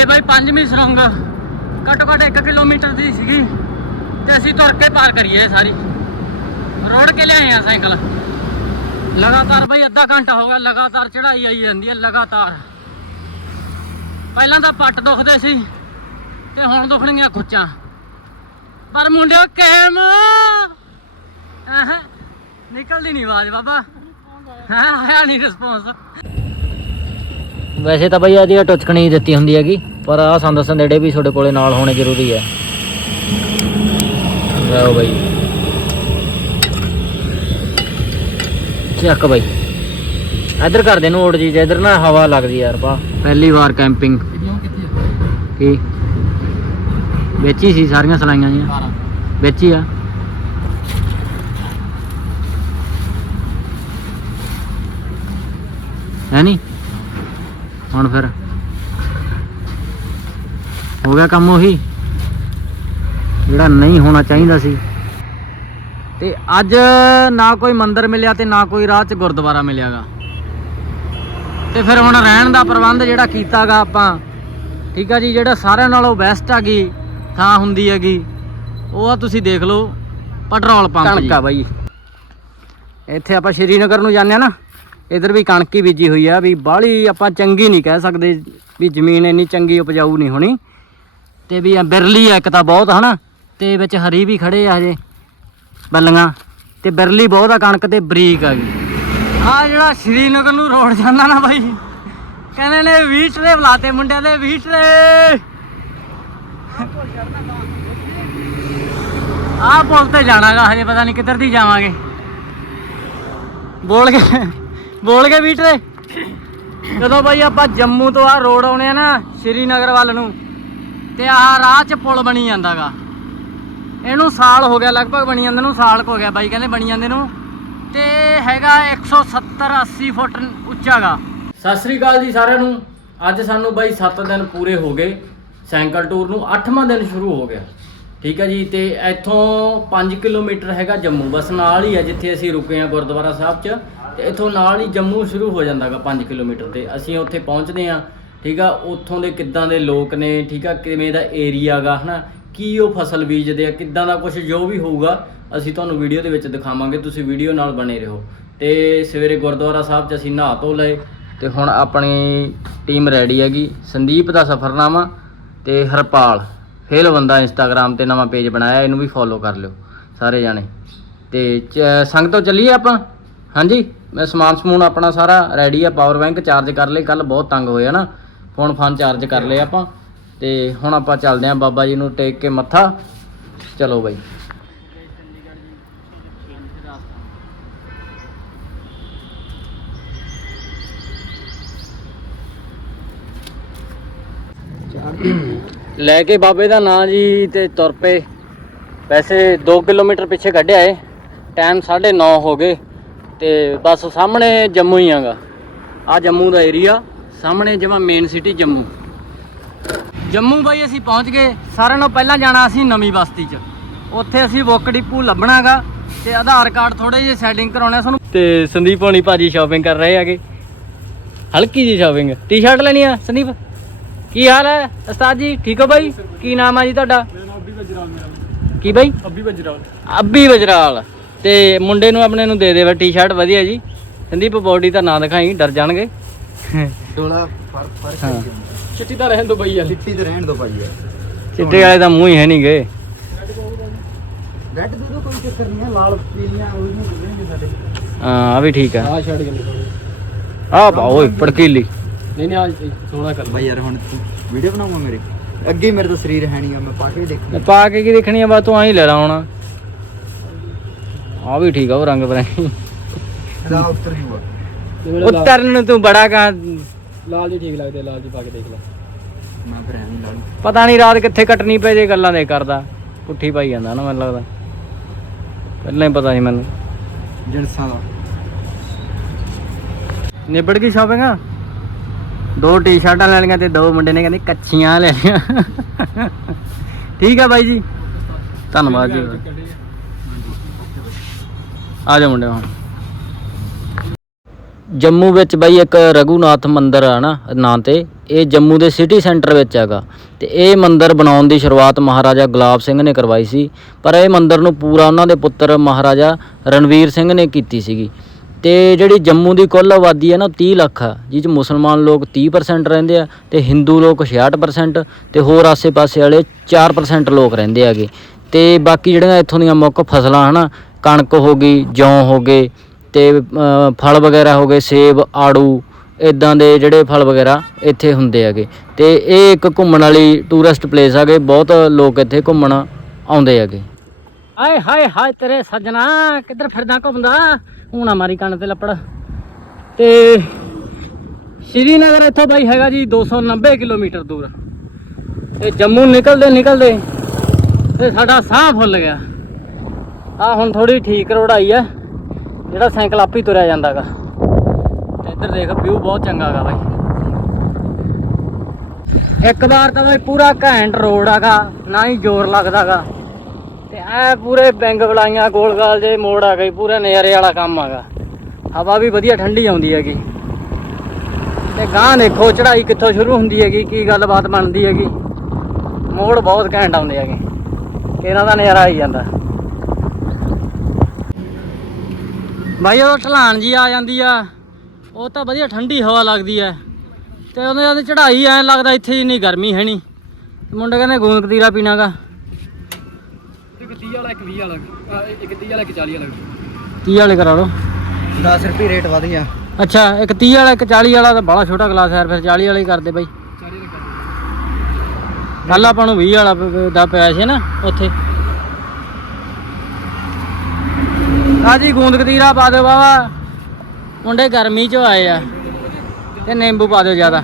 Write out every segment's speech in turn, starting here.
ਇਹ ਬਾਈ ਪੰਜਵੀਂ ਸੁਰੰਗ। ਘੱਟੋ ਘੱਟ 1 ਕਿਲੋਮੀਟਰ ਦੀ ਸੀਗੀ। ਤੇ ਅਸੀਂ ਤੁਰ ਕੇ ਪਾਰ ਕਰੀਏ ਸਾਰੀ। ਰੋੜ ਕੇ ਲਿਆਏ ਆ ਸਾਈਕਲ। ਲਗਾਤਾਰ ਬਾਈ ਅੱਧਾ ਘੰਟਾ ਹੋ ਗਿਆ, ਲਗਾਤਾਰ ਚੜਾਈ ਆਈ ਜਾਂਦੀ ਹੈ, ਲਗਾਤਾਰ। ਪਹਿਲਾਂ ਤਾਂ ਪੱਟ ਦੁਖਦੇ ਸੀ, ਤੇ ਹੁਣ ਦੁਖਣਗੀਆਂ ਖੁੱਚਾਂ। ਪਰ ਮੁੰਡਿਓ, ਕੈਮ! ਨਿਕਲਦੀ ਨਹੀਂ ਆਵਾਜ਼ ਬਾਬਾ। ਹਾਂ, ਆਇਆ ਨਹੀਂ ਰਿਸਪੌਂਸ ਵੈਸੇ ਤਾਂ ਬਈ ਆਦੀ ਟੁਚਕਣੀ ਦਿੱਤੀ ਹੁੰਦੀ ਹੈਗੀ ਪਰ ਆ ਸੰਦ ਸੰਦੇੜੇ ਵੀ ਤੁਹਾਡੇ ਕੋਲੇ ਨਾਲ ਹੋਣੇ ਜ਼ਰੂਰੀ ਹੈ। ਲਓ ਬਈ। ਚੱਕ ਬਈ। ਇੱਧਰ ਕਰ ਦੇ ਨੂੰ ਓੜ ਜੀ ਇੱਧਰ ਨਾ ਹਵਾ ਲੱਗਦੀ ਯਾਰ ਬਾ ਪਹਿਲੀ ਵਾਰ ਕੈਂਪਿੰਗ ਕੀ? ਵਿੱਚ ਸੀ ਸਾਰੀਆਂ ਸਲਾਈਆਂ ਜੀ ਵਿੱਚ ਆ। ਹੈ ਨਹੀਂ ਹੁਣ ਫਿਰ ਹੋ ਗਿਆ ਕੰਮ ਉਹੀ। ਜਿਹੜਾ ਨਹੀਂ ਹੋਣਾ ਚਾਹੀਦਾ ਸੀ। ਤੇ ਅੱਜ ਨਾ ਕੋਈ ਮੰਦਿਰ ਮਿਲਿਆ ਤੇ ਨਾ ਕੋਈ ਰਾਹ 'ਚ ਗੁਰਦੁਆਰਾ ਮਿਲਿਆਗਾ। ਤੇ ਫਿਰ ਹੁਣ ਰਹਿਣ ਦਾ ਪ੍ਰਬੰਧ ਜਿਹੜਾ ਕੀਤਾਗਾ ਆਪਾਂ ਠੀਕ ਆ ਜੀ ਜਿਹੜਾ ਸਾਰਿਆਂ ਨਾਲੋਂ ਬੈਸਟ ਹੈਗੀ ਥਾਂ ਹੁੰਦੀ ਹੈਗੀ ਉਹ ਆ ਤੁਸੀਂ ਦੇਖ ਲਓ ਪੈਟਰੋਲ ਪੰਪ ਜੀ। ਕਣਕਾ ਬਾਈ। ਇੱਥੇ ਆਪਾਂ ਸ਼੍ਰੀਨਗਰ ਨੂੰ ਜਾਂਦੇ ਆ ਨਾ। ਇਧਰ ਵੀ ਕਣਕ ਹੀ ਬੀਜੀ ਹੋਈ ਆ, ਵੀ ਬਾਹਲੀ ਆਪਾਂ ਚੰਗੀ ਨਹੀਂ ਕਹਿ ਸਕਦੇ, ਵੀ ਜ਼ਮੀਨ ਇੰਨੀ ਚੰਗੀ ਉਪਜਾਊ ਨਹੀਂ ਹੋਣੀ। ਤੇ ਵੀ ਬਿਰਲੀ ਆ ਇੱਕ ਤਾਂ ਬਹੁਤ, ਹਨਾ? ਤੇ ਵਿੱਚ ਹਰੀ ਵੀ ਖੜੇ ਆ ਹਜੇ, ਬੱਲੀਆਂ। ਤੇ ਬਿਰਲੀ ਬਹੁਤ ਆ ਕਣਕ ਤੇ ਬਰੀਕ ਆ ਗਈ। ਆ ਜਿਹੜਾ ਸ਼੍ਰੀਨਗਰ ਨੂੰ ਰੋਡ ਜਾਂਦਾ ਨਾ ਬਾਈ, ਕਹਿੰਦੇ ਨੇ 20 ਟਰੇ ਬੁਲਾਤੇ ਮੁੰਡਿਆਂ ਦੇ 20 ਟਰੇ। ਆ ਪੁਲ ਤੇ ਜਾਣਾਗਾ, ਹਜੇ ਪਤਾ ਨਹੀਂ ਕਿੱਧਰ ਦੀ ਜਾਵਾਂਗੇ। ਬੋਲ ਕੇ। ਬੋਲ ਕੇ 20 ਜਦੋਂ ਬਾਈ ਆਪਾਂ ਜੰਮੂ ਤੋਂ ਆ ਰੋਡ ਆਉਣੇ ਆ ਨਾ, ਸ਼੍ਰੀਨਗਰ ਵੱਲ ਨੂੰ, ਤੇ ਆਹ ਰਾਹ 'ਚ ਪੁਲ ਬਣੀ ਜਾਂਦਾਗਾ। ਇਹਨੂੰ ਸਾਲ ਹੋ ਗਿਆ, ਲਗਭਗ ਬਣੀ ਜਾਂਦੇ ਨੂੰ, ਸਾਲ ਹੋ ਗਿਆ ਬਾਈ ਕਹਿੰਦੇ ਬਣੀ ਜਾਂਦੇ ਨੂੰ। ਤੇ ਹੈਗਾ 170 80 ਫੁੱਟ ਉੱਚਾਗਾ। ਸਤਿ ਸ੍ਰੀ ਅਕਾਲ ਜੀ ਸਾਰਿਆਂ ਨੂੰ। ਅੱਜ ਸਾਨੂੰ ਬਾਈ 7 ਦਿਨ ਪੂਰੇ ਹੋ ਗਏ। ਸਾਈਕਲ ਟੂਰ ਨੂੰ 8ਵਾਂ ਦਿਨ ਸ਼ੁਰੂ ਹੋ ਗਿਆ। ਠੀਕ ਹੈ ਜੀ, ਤੇ ਇੱਥੋਂ 5 ਕਿਲੋਮੀਟਰ ਹੈਗਾ ਜੰਮੂ। ਬਸ ਨਾਲ ਹੀ ਹੈ ਜਿੱਥੇ ਅਸੀਂ ਰੁਕੇ ਆ ਗੁਰਦੁਆਰਾ ਸਾਹਿਬ 'ਚ। ਤੇ ਇੱਥੋਂ ਨਾਲ ਹੀ ਜੰਮੂ ਸ਼ੁਰੂ ਹੋ ਜਾਂਦਾਗਾ 5 ਕਿਲੋਮੀਟਰ ਤੇ। ਅਸੀਂ ਉੱਥੇ ਪਹੁੰਚਦੇ ਆ ਠੀਕ ਆ? ਉੱਥੋਂ ਦੇ ਕਿੱਦਾਂ ਦੇ ਲੋਕ ਨੇ, ਠੀਕ ਆ? ਕਿਵੇਂ ਦਾ ਏਰੀਆ ਗਾ, ਹਨਾ? ਕੀ ਉਹ ਫਸਲ ਬੀਜਦੇ ਆ, ਕਿੱਦਾਂ ਦਾ ਕੁਝ ਜੋ ਵੀ ਹੋਊਗਾ, ਅਸੀਂ ਤੁਹਾਨੂੰ ਵੀਡੀਓ ਦੇ ਵਿੱਚ ਦਿਖਾਵਾਂਗੇ। ਤੁਸੀਂ ਵੀਡੀਓ ਨਾਲ ਬਣੇ ਰਹੋ। ਤੇ ਸਵੇਰੇ ਗੁਰਦੁਆਰਾ ਸਾਹਿਬ 'ਚ ਅਸੀਂ ਨਹਾ ਧੋ ਲਏ, ਤੇ ਹੁਣ ਆਪਣੀ ਟੀਮ ਰੈਡੀ ਹੈਗੀ। ਸੰਦੀਪ ਦਾ ਸਫਰਨਾਮਾ ਤੇ ਹਰਪਾਲ। ਫੇਲ ਬੰਦਾ ਇੰਸਟਾਗ੍ਰam ਤੇ ਨਵਾਂ ਪੇਜ ਬਣਾਇਆ, ਇਹਨੂੰ ਵੀ ਫੋਲੋ ਕਰ ਲਿਓ, ਸਾਰੇ ਜਾਣੇ। ਤੇ ਚ- ਸੰਗ ਤੋਂ ਚੱਲੀਏ ਆਪਾਂ? ਹਾਂਜੀ? ਮੈਂ ਸਮਾਨ ਸਮੂਨ ਆਪਣਾ ਸਾਰਾ ਰੈਡੀ ਆ ਪਾਵਰ ਬੈਂਕ ਚਾਰਜ ਕਰ ਲਏ। ਕੱਲ ਬਹੁਤ ਤੰਗ ਹੋਏ ਨਾ। ਫੋਨ ਫਾਨ ਚਾਰਜ ਕਰ ਲਏ ਆਪਾਂ। ਤੇ ਹੁਣ ਆਪਾਂ ਚੱਲਦੇ ਆਂ ਬਾਬਾ ਜੀ ਨੂੰ ਟੇਕ ਕੇ ਮੱਥਾ। ਚਲੋ ਬਾਈ। ਲੈ ਕੇ ਬਾਬੇ ਦਾ ਨਾਂ ਜੀ ਤੇ ਤੁਰ ਪਏ। ਵੈਸੇ 2 ਕਿਲੋਮੀਟਰ ਪਿੱਛੇ ਕੱਢਿਆ ਏ। ਟਾਈਮ 9:30 ਹੋ ਗਏ। ਤੇ ਬਸ ਸਾਹਮਣੇ ਜੰਮੂ ਹੀ ਆਗਾ। ਆ ਜੰਮੂ ਦਾ ਏਰੀਆ ਸਾਹਮਣੇ ਜਮਾ ਮੇਨ ਸਿਟੀ ਜੰਮੂ। ਜੰਮੂ ਬਾਈ ਅਸੀਂ ਪਹੁੰਚ ਗਏ ਸਾਰਿਆਂ ਨਾਲੋਂ ਪਹਿਲਾਂ ਜਾਣਾ ਅਸੀਂ ਨਵੀਂ ਬਸਤੀ 'ਚ। ਉੱਥੇ ਅਸੀਂ ਬੁੱਕ ਡਿਪੂ ਲੱਭਣਾਗਾ ਤੇ ਆਧਾਰ ਕਾਰਡ ਥੋੜੇ ਜਿਹੇ ਸੈਟਿੰਗ ਕਰਾਉਣੇ ਸਾਨੂੰ ਤੇ ਸੰਦੀਪ ਹੋਣੀ ਭਾਜੀ ਸ਼ਾਪਿੰਗ ਕਰ ਰਹੇ ਹੈਗੇ। ਹਲਕੀ ਜੀ ਸ਼ਾਪਿੰਗ ਟੀ-ਸ਼ਰਟ ਲੈਣੀ ਆ ਸੰਦੀਪ? ਕੀ ਹਾਲ ਹੈ? ਉਸਤਾਦ ਜੀ ਠੀਕ ਹੋ ਬਾਈ? ਕੀ ਨਾਮ ਆ ਜੀ ਤੁਹਾਡਾ? ਕੀ ਬਾਈ? ਅੱਬੀ ਵਜਰਾਲ। ਅੱਬੀ ਵਜਰਾਲ। ਤੇ ਮੁੰਡੇ ਨੂੰ ਆਪਣੇ ਨੂੰ ਦੇ ਦੇ ਵਾ ਟੀ-ਸ਼ਰਟ ਵਧੀਆ ਜੀ। ਸੰਦੀਪ ਬੋਡੀ ਤਾਂ ਨਾ ਦਿਖਾਈ ਡਰ ਜਾਣਗੇ। ਡੋਲਾ ਫਰ ਫਰ ਚਿੱਟੀ ਤਾਂ ਰਹਿਣ ਦੋ ਬਈ ਯਾਰ ਲਿੱਟੀ ਤੇ ਰਹਿਣ ਦੋ ਭਾਈ ਯਾਰ। ਚਿੱਟੇ ਵਾਲੇ ਦਾ ਮੂੰਹ ਹੀ ਹੈ ਨਹੀਂ ਗਏ ਰੈੱਡ ਦੇ ਦੋ ਕੋਈ ਚੱਕਰ ਨਹੀਂ ਹੈ ਲਾਲ ਪੀਲੀਆਂ ਉਹ ਨਹੀਂ ਮਿਲਣਗੇ ਸਾਡੇ। ਹਾਂ ਆ ਵੀ ਠੀਕ ਆ। ਆ ਛੱਡ ਨਿਕਲ ਆ ਪਾ ਓਏ ਪੜਕੀਲੀ ਨਹੀਂ ਨਹੀਂ ਆ ਸੋਹਣਾ ਕਰ ਭਾਈ ਯਾਰ ਹੁਣ ਤੂੰ ਵੀਡੀਓ ਬਣਾਉਂਗਾ ਮੇਰੇ? ਅੱਗੇ ਮੇਰੇ ਤਾਂ ਸਰੀਰ ਹੈ ਨਹੀਂ ਆ ਮੈਂ ਪਾ ਕੇ ਦੇਖਣਾ ਪਾ ਕੇ ਕੀ ਦੇਖਣੀ ਆ ਬਾ ਤੂੰ ਆਹੀ ਲੈ ਲਾ ਹੁਣ। ਆ ਵੀ ਠੀਕ ਆ ਉਹ ਰੰਗ ਬਰੰਗੀ ਉੱਤਰ ਜੂਗਾ ਉੱਤਰਨ ਨੂੰ ਤੂੰ ਬੜਾ ਕਾ ਲਾਲ ਜੀ ਠੀਕ ਲੱਗਦੇ ਲਾਲ ਜੀ ਪਾ ਕੇ ਦੇਖ ਲੈ। ਮੈਂ ਫਿਰ ਐਵੇਂ ਲਾ ਲੂੰ ਪਤਾ ਨਹੀਂ ਰਾਤ ਕਿੱਥੇ ਕੱਟਣੀ ਪੈ ਜੇ ਗੱਲਾਂ ਦੇ ਕਰਦਾ। ਪੁੱਠੀ ਪਾਈ ਜਾਂਦਾ ਨਾ ਮੈਨੂੰ ਲੱਗਦਾ। ਪਹਿਲਾਂ ਹੀ ਪਤਾ ਸੀ ਮੈਨੂੰ। ਜਿੰਸਾਂ ਦਾ। ਨਿਬੜ ਗਈ ਸ਼ਾਪਿੰਗ ਦੋ ਟੀ-ਸ਼ਰਟਾਂ ਲੈਣੀਆਂ ਤੇ ਦੋ ਮੁੰਡੇ ਨੇ ਕਹਿੰਦੇ ਕੱਚੀਆਂ ਲੈਣੀਆਂ ਠੀਕ ਆ ਬਾਈ ਜੀ। ਧੰਨਵਾਦ ਜੀ। ਆ ਜਾ ਮੁੰਡੇ ਹੁਣ ਜੰਮੂ ਵਿੱਚ ਬਾਈ ਇੱਕ ਰਘੂਨਾਥ ਮੰਦਿਰ ਆ ਨਾ, ਨਾਂ ਤੇ। ਇਹ ਜੰਮੂ ਦੇ ਸਿਟੀ ਸੈਂਟਰ ਵਿੱਚ ਹੈਗਾ। ਤੇ ਇਹ ਮੰਦਿਰ ਬਣਾਉਣ ਦੀ ਸ਼ੁਰੂਆਤ ਮਹਾਰਾਜਾ ਗੁਲਾਬ ਸਿੰਘ ਨੇ ਕਰਵਾਈ ਸੀ। ਪਰ ਇਹ ਮੰਦਿਰ ਨੂੰ ਪੂਰਾ ਉਹਨਾਂ ਦੇ ਪੁੱਤਰ ਮਹਾਰਾਜਾ ਰਣਵੀਰ ਸਿੰਘ ਨੇ ਕੀਤੀ ਸੀਗੀ। ਤੇ ਜਿਹੜੀ ਜੰਮੂ ਦੀ ਕੁੱਲ ਆਬਾਦੀ ਹੈ ਨਾ, ਉਹ 30 ਲੱਖ ਆ, ਜਿਹ 'ਚ ਮੁਸਲਮਾਨ ਲੋਕ 30% ਰਹਿੰਦੇ ਆ ਤੇ ਹਿੰਦੂ ਲੋਕ 66% ਤੇ ਹੋਰ ਆਸੇ-ਪਾਸੇ ਵਾਲੇ 4% ਲੋਕ ਰਹਿੰਦੇ ਹੈਗੇ। ਤੇ ਬਾਕੀ ਜਿਹੜੀਆਂ ਇੱਥੋਂ ਦੀਆਂ ਮੁੱਖ ਫਸਲਾਂ ਹਨਾ ਕਣਕ ਹੋ ਗਈ, ਜੌਂ ਹੋ ਗਏ ਤੇ ਫਲ ਵਗੈਰਾ ਹੋ ਗਏ, ਸੇਬ, ਆੜੂ ਇਦਾਂ ਦੇ ਜਿਹੜੇ ਫਲ ਵਗੈਰਾ ਇੱਥੇ ਹੁੰਦੇ ਹੈਗੇ। ਤੇ ਇਹ ਇੱਕ ਘੁੰਮਣ ਵਾਲੀ ਟੂਰਿਸਟ ਪਲੇਸ ਹੈਗੇ, ਬਹੁਤ ਲੋਕ ਇੱਥੇ ਘੁੰਮਣ ਆਉਂਦੇ ਹੈਗੇ। ਆਏ ਹਾਏ ਹਾਏ ਤੇਰੇ ਸੱਜਣਾ, ਕਿੱਧਰ ਫਿਰਦਾ ਘੁੰਮਦਾ? ਹੁਣ ਆ ਮਾਰੀ ਕੰਨ ਤੇ ਲੱਪੜ। ਤੇ ਸ਼੍ਰੀਨਗਰ ਇੱਥੋਂ ਬਾਈ ਹੈਗਾ ਜੀ 290 ਕਿਲੋਮੀਟਰ ਦੂਰ। ਤੇ ਜੰਮੂ ਨਿਕਲਦੇ ਨਿਕਲਦੇ ਤੇ ਸਾਡਾ ਸਾਹ ਫੁੱਲ ਗਿਆ। ਆ ਹੁਣ ਥੋੜੀ ਠੀਕ ਰੋਡ ਆਈ ਆ, ਜਿਹੜਾ ਸਾਈਕਲ ਆਪ ਹੀ ਤੁਰਿਆ ਜਾਂਦਾਗਾ। ਤੇ ਇੱਧਰ ਦੇਖ ਵਿਊ ਬਹੁਤ ਚੰਗਾ ਹੈਗਾ ਬਾਈ। ਇੱਕ ਵਾਰ ਤਾਂ ਬਾਈ ਪੂਰਾ ਘੈਂਟ ਰੋਡ ਹੈਗਾ ਨਾ ਹੀ ਜ਼ੋਰ ਲੱਗਦਾਗਾ। ਤੇ ਐ ਪੂਰੇ ਬੈਂਗ ਬਲਾਈਆਂ ਗੋਲ ਗਾਲ ਜੇ ਮੋੜ ਆ ਗਈ, ਪੂਰਾ ਨਜ਼ਾਰੇ ਵਾਲਾ ਕੰਮ ਹੈਗਾ ਹਵਾ ਵੀ ਵਧੀਆ ਠੰਡੀ ਆਉਂਦੀ ਹੈਗੀ। ਤੇ ਗਾਂ ਦੇਖੋ, ਚੜ੍ਹਾਈ ਕਿੱਥੋਂ ਸ਼ੁਰੂ ਹੁੰਦੀ ਹੈਗੀ, ਕੀ ਗੱਲਬਾਤ ਬਣਦੀ ਹੈਗੀ। ਮੋੜ ਬਹੁਤ ਘੈਂਟ ਆਉਂਦੇ ਹੈਗੇ। ਇਹਨਾਂ ਦਾ ਨਜ਼ਾਰਾ ਆਈ ਜਾਂਦਾ। ਭਾਈ ਉਹ ਢਲਾਣ ਜੀ ਆ ਜਾਂਦੀ ਆ ਉਹ ਤਾਂ ਵਧੀਆ ਠੰਡੀ ਹਵਾ ਲੱਗਦੀ ਐ। ਤੇ ਉਹਦੇ ਜਾਂਦੀ ਚੜ੍ਹਾਈ ਐ ਲੱਗਦਾ ਇੱਥੇ ਇੰਨੀ ਗਰਮੀ ਹੈ ਨਹੀਂ ਮੁੰਡੇ ਕਹਿੰਦੇ ਗੂੰਦ ਕਤੀਰਾ ਪੀਣਾਗਾ। ਇੱਕ 30 ਵਾਲਾ ਇੱਕ 20 ਵਾਲਾ ਆ, ਇੱਕ 30 ਵਾਲਾ ਇੱਕ 40 ਵਾਲਾ। 30 ਵਾਲੇ ਕਰਾ ਲਓ। 10 ਰੁਪਏ ਰੇਟ ਵਧ ਗਿਆ ਅੱਛਾ ਇੱਕ 30 ਵਾਲਾ ਇੱਕ 40 ਵਾਲਾ ਤਾਂ ਬੜਾ ਛੋਟਾ ਗਲਾਸ ਯਾਰ ਫਿਰ 40 ਵਾਲਾ ਹੀ ਕਰਦੇ ਬਾਈ। 40 ਵਾਲਾ ਕਰ ਕੱਲ ਆਪਾਂ ਨੂੰ 20 ਵਾਲਾ ਦਾ ਪਿਆ ਸੀ ਨਾ ਉੱਥੇ। ਆ ਜੀ ਗੂੰਦ ਕਤੀਰਾ ਪਾ ਦਿਓ ਬਾਵਾ। ਮੁੰਡੇ ਗਰਮੀ ਚ ਆਏ ਆ। ਤੇ ਨਿੰਬੂ ਪਾ ਦਿਓ ਜ਼ਿਆਦਾ।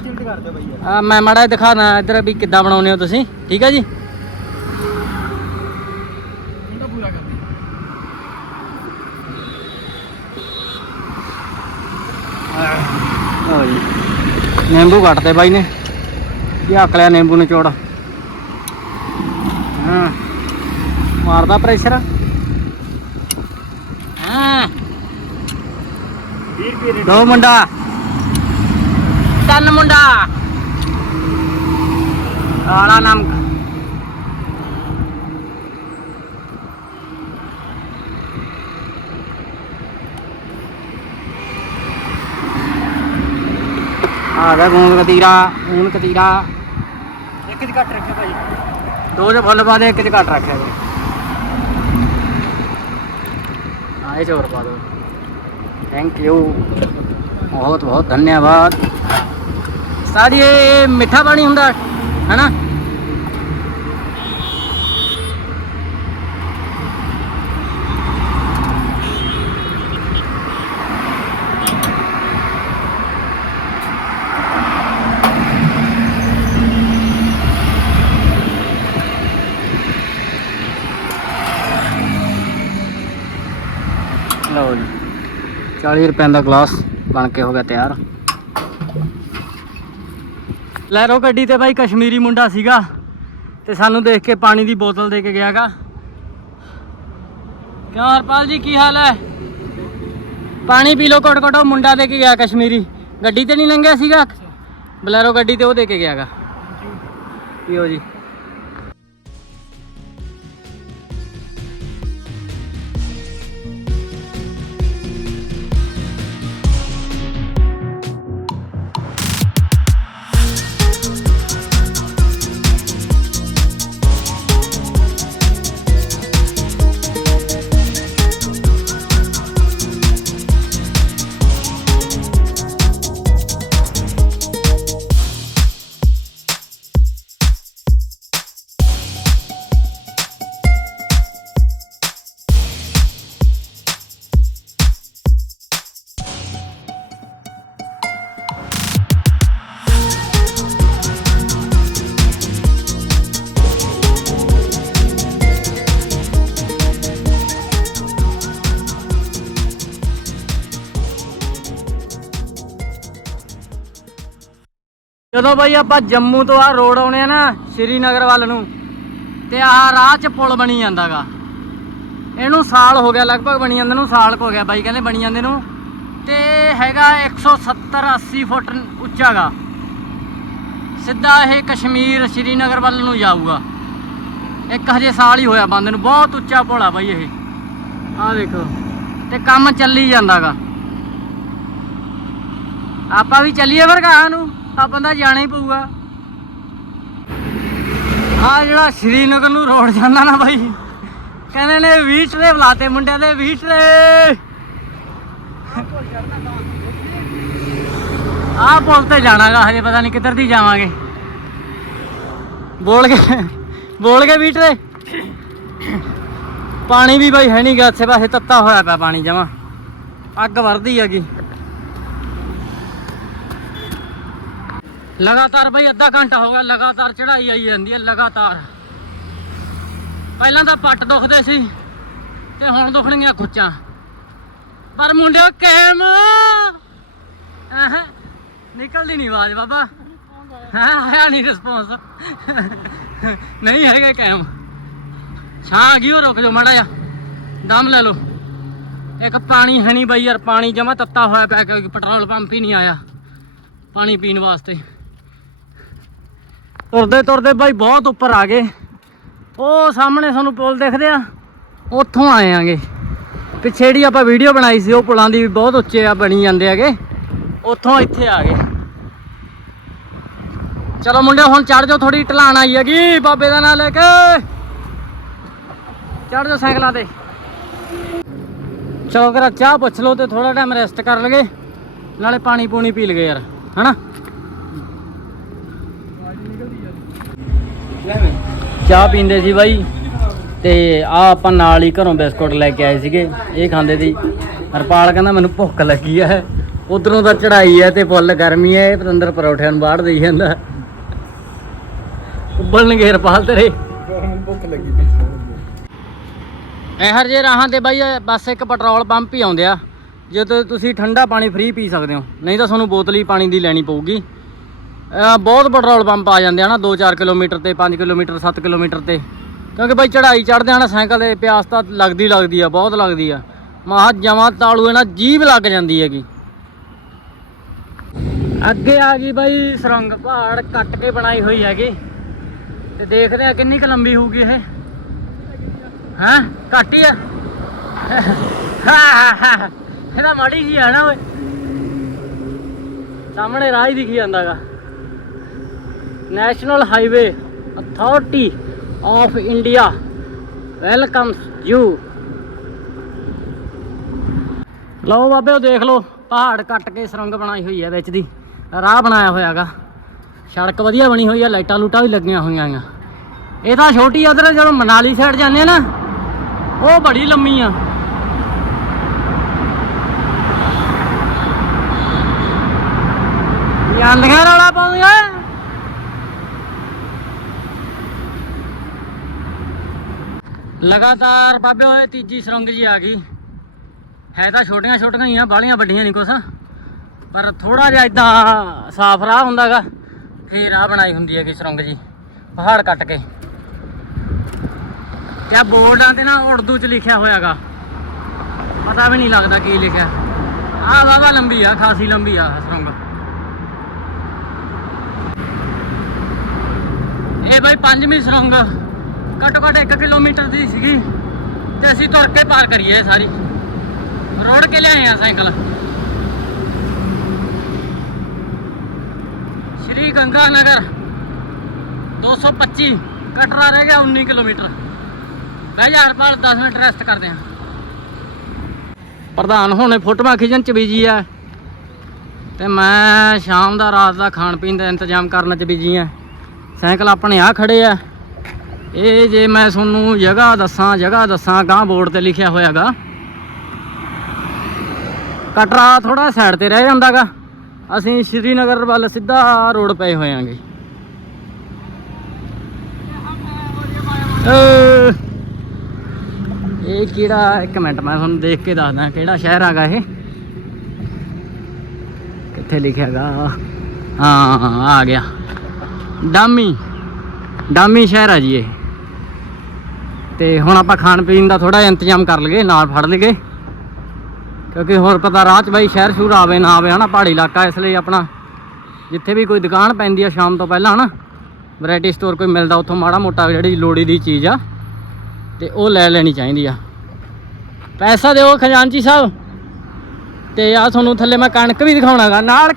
ਆ, ਮੈਂ ਮਾੜਾ ਜਿਹਾ ਦਿਖਾਣਾ ਇੱਧਰ ਵੀ ਕਿੱਦਾਂ ਬਣਾਉਂਦੇ ਹੋ ਤੁਸੀਂ। ਠੀਕ ਆ ਜੀ? ਨਿੰਬੂ ਕੱਟਦੇ ਬਾਈ ਨੇ। ਇਹ ਹੱਕ ਲਿਆ ਨਿੰਬੂ ਨਿਚੋੜ। ਹਾਂ। ਮਾਰਦਾ ਪ੍ਰੈਸ਼ਰ ਦੋ ਮੁੰਡਾ। ਤਿੰਨ ਮੁੰਡਾ। ਕਾਲਾ ਨਮਕ ਆ ਗਿਆ ਗੂੰਦ ਕਤੀਰਾ ਗੂੰਦ ਕਤੀਰਾ। ਇੱਕ ਚ ਘੱਟ ਰੱਖਿਆ ਭਾਈ। ਦੋ ਚ ਫੁੱਲ ਪਾ ਦੇ ਇੱਕ ਚ ਘੱਟ ਰੱਖਿਆ। ਜੀ ਹਾਂ ਇਹ ਚ ਹੋਰ ਪਾ ਦੋ। ਥੈਂਕ ਯੂ ਬਹੁਤ ਬਹੁਤ ਧੰਨਵਾਦ। ਸਾਡੀ ਇਹ ਮਿੱਠਾ ਪਾਣੀ ਹੁੰਦਾ, ਹੈਨਾ ਲਓ ਜੀ 40 ਰੁਪਏ ਦਾ ਗਲਾਸ ਬਣ ਕੇ ਹੋ ਗਿਆ ਤਿਆਰ। ਲੈਰੋ ਗੱਡੀ ਤੇ ਬਾਈ, ਕਸ਼ਮੀਰੀ ਮੁੰਡਾ ਸੀਗਾ ਤੇ ਸਾਨੂੰ ਦੇਖ ਕੇ ਪਾਣੀ ਦੀ ਬੋਤਲ ਦੇ ਕੇ ਗਿਆਗਾ। ਕਿਉਂ ਹਰਪਾਲ ਜੀ, ਕੀ ਹਾਲ ਹੈ? ਪਾਣੀ ਪੀ ਲੋ ਘਟ ਘਟੋ ਮੁੰਡਾ ਦੇ ਕੇ ਗਿਆ ਕਸ਼ਮੀਰੀ। ਗੱਡੀ ਤੇ ਨਹੀਂ ਲੰਘਿਆ ਸੀਗਾ? ਬਲੈਰੋ ਗੱਡੀ ਤੇ ਉਹ ਦੇ ਕੇ ਗਿਆਗਾ। ਪੀਓ ਜੀ। ਜਦੋਂ ਬਾਈ ਆਪਾਂ ਜੰਮੂ ਤੋਂ ਆ ਰੋਡ ਆਉਣੇ ਆ ਨਾ, ਸ਼੍ਰੀਨਗਰ ਵੱਲ ਨੂੰ, ਤੇ ਆਹ ਰਾਹ 'ਚ ਪੁਲ ਬਣੀ ਜਾਂਦਾਗਾ। ਇਹਨੂੰ ਸਾਲ ਹੋ ਗਿਆ, ਲਗਭਗ ਬਣੀ ਜਾਂਦੇ ਨੂੰ, ਸਾਲ ਕੁ ਹੋ ਗਿਆ ਬਾਈ ਕਹਿੰਦੇ ਬਣੀ ਜਾਂਦੇ ਨੂੰ। ਤੇ ਹੈਗਾ 170 80 ਫੁੱਟ ਉੱਚਾਗਾ। ਸਿੱਧਾ ਇਹ ਕਸ਼ਮੀਰ ਸ਼੍ਰੀਨਗਰ ਵੱਲ ਨੂੰ ਜਾਊਗਾ। ਇੱਕ ਹਜੇ ਸਾਲ ਹੀ ਹੋਇਆ ਬੰਦ ਨੂੰ, ਬਹੁਤ ਉੱਚਾ ਪੁਲ ਆ ਬਾਈ ਇਹ। ਆਹ ਦੇਖੋ, ਤੇ ਕੰਮ ਚੱਲੀ ਜਾਂਦਾਗਾ। ਆਪਾਂ ਵੀ ਚੱਲੀਏ ਫਿਰ ਕਹਾਂ ਨੂੰ? ਆਪਾਂ ਤਾਂ ਜਾਣਾ ਹੀ ਪਊਗਾ। ਆ ਜਿਹੜਾ ਸ਼੍ਰੀਨਗਰ ਨੂੰ ਰੋਡ ਜਾਂਦਾ ਨਾ ਬਾਈ, ਕਹਿੰਦੇ ਨੇ 20 ਟਰੇ ਬੁਲਾਤੇ ਮੁੰਡਿਆਂ ਦੇ 20 ਟਰੇ। ਆਹ ਪੁਲ ਤੇ ਜਾਣਾਗਾ, ਹਜੇ ਪਤਾ ਨਹੀਂ ਕਿੱਧਰ ਦੀ ਜਾਵਾਂਗੇ। ਬੋਲ ਕੇ ਬੋਲ ਕੇ 20 ਟਰੇ। ਪਾਣੀ ਵੀ ਬਾਈ ਹੈ ਨਹੀਂ ਗਾ, ਇੱਥੇ ਪਾਸੇ ਤੱਤਾ ਹੋਇਆ ਪਿਆ ਪਾਣੀ ਜਮਾ। ਅੱਗ ਵਰਦੀ ਹੈਗੀ। ਲਗਾਤਾਰ ਬਾਈ ਅੱਧਾ ਘੰਟਾ ਹੋ ਗਿਆ, ਲਗਾਤਾਰ ਚੜਾਈ ਆਈ ਜਾਂਦੀ ਹੈ, ਲਗਾਤਾਰ। ਪਹਿਲਾਂ ਤਾਂ ਪੱਟ ਦੁਖਦੇ ਸੀ ਤੇ ਹੁਣ ਦੁਖਣਗੀਆਂ ਖੁੱਚਾਂ। ਪਰ ਮੁੰਡਿਓ, ਕੈਮ! ਆਹ ਨਿਕਲਦੀ ਨਹੀਂ ਆਵਾਜ਼ ਬਾਬਾ। ਹਾਂ? ਆਇਆ ਨਹੀਂ ਰਿਸਪੌਂਸ ਨਹੀਂ ਹੈਗਾ ਕੈਮ। ਛਾਂ ਆ ਗਈ, ਉਹ ਰੁਕ ਜਾਓ ਮਾੜਾ ਜਿਹਾ। ਦਮ ਲੈ ਲਓ। ਇੱਕ ਪਾਣੀ ਹੈ ਨਹੀਂ ਬਾਈ ਯਾਰ, ਪਾਣੀ ਜਮਾ ਤੱਤਾ ਹੋਇਆ ਪਿਆ, ਕਿਉਂਕਿ ਪੈਟਰੋਲ ਪੰਪ ਹੀ ਨਹੀਂ ਆਇਆ। ਪਾਣੀ ਪੀਣ ਵਾਸਤੇ। ਤੁਰਦੇ ਤੁਰਦੇ ਬਾਈ ਬਹੁਤ ਉੱਪਰ ਆ ਗਏ। ਉਹ ਸਾਹਮਣੇ ਸਾਨੂੰ ਪੁਲ ਦਿਖਦੇ ਆ, ਉੱਥੋਂ ਆਏ ਆਂਗੇ। ਪਿੱਛੇ ਜਿਹੜੀ ਆਪਾਂ ਵੀਡੀਓ ਬਣਾਈ ਸੀ, ਉਹ ਪੁਲਾਂ ਦੀ ਵੀ ਬਹੁਤ ਉੱਚੇ ਆ, ਬਣੀ ਜਾਂਦੇ ਹੈਗੇ। ਉੱਥੋਂ ਇੱਥੇ ਆ ਗਏ। ਚਲੋ ਮੁੰਡੇ ਹੁਣ ਚੜ ਜਾਓ ਥੋੜੀ ਢਲਾਣ ਆਈ ਹੈਗੀ, ਬਾਬੇ ਦਾ ਨਾਂ ਲੈ ਕੇ। ਚੜ ਜਾਓ ਸਾਈਕਲਾਂ ਤੇ। ਚਲੋ ਕਰਾ ਚਾਹ ਪੁੱਛ ਲਓ ਤੇ ਥੋੜਾ ਟਾਈਮ ਰੈਸਟ ਕਰ ਲਗੇ ਨਾਲੇ ਪਾਣੀ ਪੂਣੀ ਪੀ ਲਗੇ ਯਾਰ, ਹਨਾ? ਚਾਹ ਪੀਂਦੇ ਸੀ ਬਾਈ ਤੇ ਆ ਆਪਾਂ ਨਾਲ ਹੀ ਘਰੋਂ ਬਿਸਕੁਟ ਲੈ ਕੇ ਆਏ ਸੀਗੇ ਇਹ ਖਾਂਦੇ ਸੀ। ਹਰਪਾਲ ਕਹਿੰਦਾ ਮੈਨੂੰ ਭੁੱਖ ਲੱਗੀ ਹੈ ਉਧਰੋਂ ਤਾਂ ਚੜਾਈ ਹੈ ਤੇ ਫੁੱਲ ਗਰਮੀ ਹੈ ਇਹ ਪਤੰਦਰ ਪਰੌਠਿਆਂ ਨੂੰ ਬਾੜ ਦੇਈ ਜਾਂਦਾ। ਉੱਬਲਣਗੇ ਹਰਪਾਲ ਤੇਰੇ। ਭੁੱਖ ਲੱਗੀ ਪਈ ਇਹੋ ਜਿਹੇ ਰਾਹਾਂ ਤੇ ਬਾਈ ਬਸ ਇੱਕ ਪੈਟਰੋਲ ਪੰਪ ਹੀ ਆਉਂਦੇ ਆ। ਜਦੋਂ ਤੁਸੀਂ ਠੰਡਾ ਪਾਣੀ ਫ੍ਰੀ ਪੀ ਸਕਦੇ ਹੋ ਨਹੀਂ ਤਾਂ ਤੁਹਾਨੂੰ ਬੋਤਲ ਹੀ ਪਾਣੀ ਦੀ ਲੈਣੀ ਪਊਗੀ। ਬਹੁਤ ਪੈਟਰੋਲ ਪੰਪ ਆ ਜਾਂਦੇ ਆ ਨਾ 2-4 ਕਿਲੋਮੀਟਰ ਤੇ 5 ਕਿਲੋਮੀਟਰ 7 ਕਿਲੋਮੀਟਰ ਤੇ। ਕਿਉਂਕਿ ਬਾਈ ਚੜਾਈ ਚੜਦੇ ਆ ਨਾ, ਸਾਈਕਲ ਤੇ ਪਿਆਸ ਤਾਂ ਲੱਗਦੀ ਲੱਗਦੀ ਆ, ਬਹੁਤ ਲੱਗਦੀ ਆ। ਮਹਾ ਜਮਾ ਤਾਲੂ ਇਹਨਾਂ ਜੀਭ ਲੱਗ ਜਾਂਦੀ ਹੈਗੀ। ਅੱਗੇ ਆ ਗਈ ਬਾਈ ਸੁਰੰਗ ਪਹਾੜ, ਕੱਟ ਕੇ ਬਣਾਈ ਹੋਈ ਹੈਗੀ। ਤੇ ਦੇਖਦੇ ਆ ਕਿੰਨੀ ਕੁ ਲੰਬੀ ਹੋਊਗੀ ਇਹ। ਹਾਂ? ਘੱਟ ਹੀ ਆ। ਇਹਦਾ ਮਾੜੀ ਜੀ ਆ ਨਾ ਓਏ। ਸਾਹਮਣੇ ਰਾਹ ਹੀ ਦਿਖੀ ਜਾਂਦਾਗਾ। National highway authority of India welcomes you ਲਓ ਬਾਬੇ, ਉਹ ਦੇਖ ਲਓ, ਪਹਾੜ ਕੱਟ ਕੇ ਸੁਰੰਗ ਬਣਾਈ ਹੋਈ ਹੈ ਵਿੱਚ ਦੀ। ਰਾਹ ਬਣਾਇਆ ਹੋਇਆਗਾ। ਸੜਕ ਵਧੀਆ ਬਣੀ ਹੋਈ ਹੈ ਲਾਈਟਾਂ ਲੂਟਾਂ ਵੀ ਲੱਗੀਆਂ ਹੋਈਆਂ ਆ। ਇਹ ਤਾਂ ਛੋਟੀ ਆ, ਉਧਰ ਜਦੋਂ ਮਨਾਲੀ ਸਾਈਡ ਜਾਂਦੇ ਆ ਨਾ, ਉਹ ਬੜੀ ਲੰਮੀ ਆ। ਜਾਂਦੀਆਂ ਰੌਲਾ ਪਾਉਂਦੀਆਂ। ਲਗਾਤਾਰ ਬਾਬੇ ਹੋਏ ਤੀਜੀ ਸੁਰੰਗ ਜੀ ਆ ਗਈ। ਹੈ ਤਾਂ ਛੋਟੀਆਂ ਛੋਟੀਆਂ ਹੀ ਆ ਬਾਲੀਆਂ ਵੱਡੀਆਂ ਨਹੀਂ ਕੁਛ। ਪਰ ਥੋੜਾ ਜਿਹਾ ਇਦਾਂ ਸਾਫ਼ ਰਾਹ ਹੁੰਦਾਗਾ, ਫੇਰ ਰਾਹ ਬਣਾਈ ਹੁੰਦੀ ਹੈਗੀ ਸੁਰੰਗ ਜੀ, ਪਹਾੜ ਕੱਟ ਕੇ। ਤੇ ਆ ਬੋਰਡਾਂ ਤੇ ਨਾ ਉਰਦੂ ਚ ਲਿਖਿਆ ਹੋਇਆਗਾ। ਪਤਾ ਵੀ ਨਹੀਂ ਲੱਗਦਾ ਕੀ ਲਿਖਿਆ। ਆਹ ਵਾਵਾ ਲੰਬੀ ਆ, ਖਾਸੀ ਲੰਬੀ ਆ ਸੁਰੰਗ। ਇਹ ਬਈ ਪੰਜਵੀਂ ਸੁਰੰਗ। ਘੱਟੋ ਘੱਟ 1 ਕਿਲੋਮੀਟਰ ਦੀ ਸੀਗੀ ਤੇ ਅਸੀਂ ਤੁਰ ਕੇ ਪਾਰ ਕਰੀਏ ਸਾਰੀ। ਰੋੜ ਕੇ ਲਿਆਏ ਆ ਸਾਈਕਲ। ਸ਼੍ਰੀ ਗੰਗਾ ਨਗਰ 225 ਕਟਰਾ ਰਹਿ ਗਿਆ 19 ਕਿਲੋਮੀਟਰ। ਬਹਿ ਜਾ ਹਰਪਾਲ 10 ਮਿੰਟ ਰੈਸਟ ਕਰਦੇ ਹਾਂ ਪ੍ਰਧਾਨ ਹੁਣੇ ਫੋਟੋਆਂ ਖਿੱਚਣ ਚ ਬੀਜੀ ਆ ਤੇ ਮੈਂ ਸ਼ਾਮ ਦਾ ਰਾਤ ਦਾ ਖਾਣ ਪੀਣ ਦਾ ਇੰਤਜ਼ਾਮ ਕਰਨ ਚ ਬੀਜੀ ਆ। ਸਾਈਕਲ ਆਪਣੇ ਆ ਖੜੇ ਆ। ਇਹ ਜੇ ਮੈਂ ਤੁਹਾਨੂੰ ਜਗ੍ਹਾ ਦੱਸਾਂ ਜਗ੍ਹਾ ਦੱਸਾਂ ਗਾਂ ਬੋਰਡ ਤੇ ਲਿਖਿਆ ਹੋਇਆਗਾ। ਕਟਰਾ ਥੋੜਾ ਸਾਈਡ ਤੇ ਰਹਿ ਜਾਂਦਾਗਾ। ਅਸੀਂ ਸ਼੍ਰੀਨਗਰ ਵੱਲ ਸਿੱਧਾ ਰੋਡ ਪਏ ਹੋਇਆਂਗੇ। ਅਹ, ਇਹ ਕਿਹੜਾ, ਇੱਕ ਮਿੰਟ ਮੈਂ ਤੁਹਾਨੂੰ ਦੇਖ ਕੇ ਦੱਸਦਾ ਕਿਹੜਾ ਸ਼ਹਿਰ ਹੈਗਾ ਇਹ। ਕਿੱਥੇ ਲਿਖਿਆਗਾ? ਹਾਂ, ਆ ਗਿਆ। ਡਾਮੀ ਡਾਮੀ ਸ਼ਹਿਰ ਆ ਜੀ ਇਹ। ਤੇ ਹੁਣ ਆਪਾਂ ਖਾਣ ਪੀਣ ਦਾ ਥੋੜਾ ਇੰਤਜ਼ਾਮ ਕਰ ਲਈਏ, ਨਾਲ ਫੜ ਲਈਏ। ਕਿਉਂਕਿ ਹੋਰ ਪਤਾ ਰਾਹ 'ਚ ਬਾਈ ਸ਼ਹਿਰ ਸ਼ੂਰ ਆਵੇ ਨਾ ਆਵੇ, ਹਨਾ, ਪਹਾੜੀ ਇਲਾਕਾ, ਇਸ ਲਈ ਆਪਣਾ ਜਿੱਥੇ ਵੀ ਕੋਈ ਦੁਕਾਨ ਪੈਂਦੀ ਆ ਸ਼ਾਮ ਤੋਂ ਪਹਿਲਾਂ, ਹਨਾ ਵੈਰਾਈਟੀ ਸਟੋਰ ਕੋਈ ਮਿਲਦਾ, ਉੱਥੋਂ ਮਾੜਾ ਮੋਟਾ ਜਿਹੜੀ ਲੋੜੀ ਦੀ ਚੀਜ਼ ਆ, ਤੇ ਉਹ ਲੈ ਲੈਣੀ ਚਾਹੀਦੀ ਆ। ਪੈਸਾ ਦਿਓ ਖਜ਼ਾਨਚੀ ਸਾਹਿਬ। ਤੇ ਆ ਤੁਹਾਨੂੰ ਥੱਲੇ ਮੈਂ ਕਣਕ ਵੀ ਦਿਖਾਉਣਾਗਾ, ਨਾਲ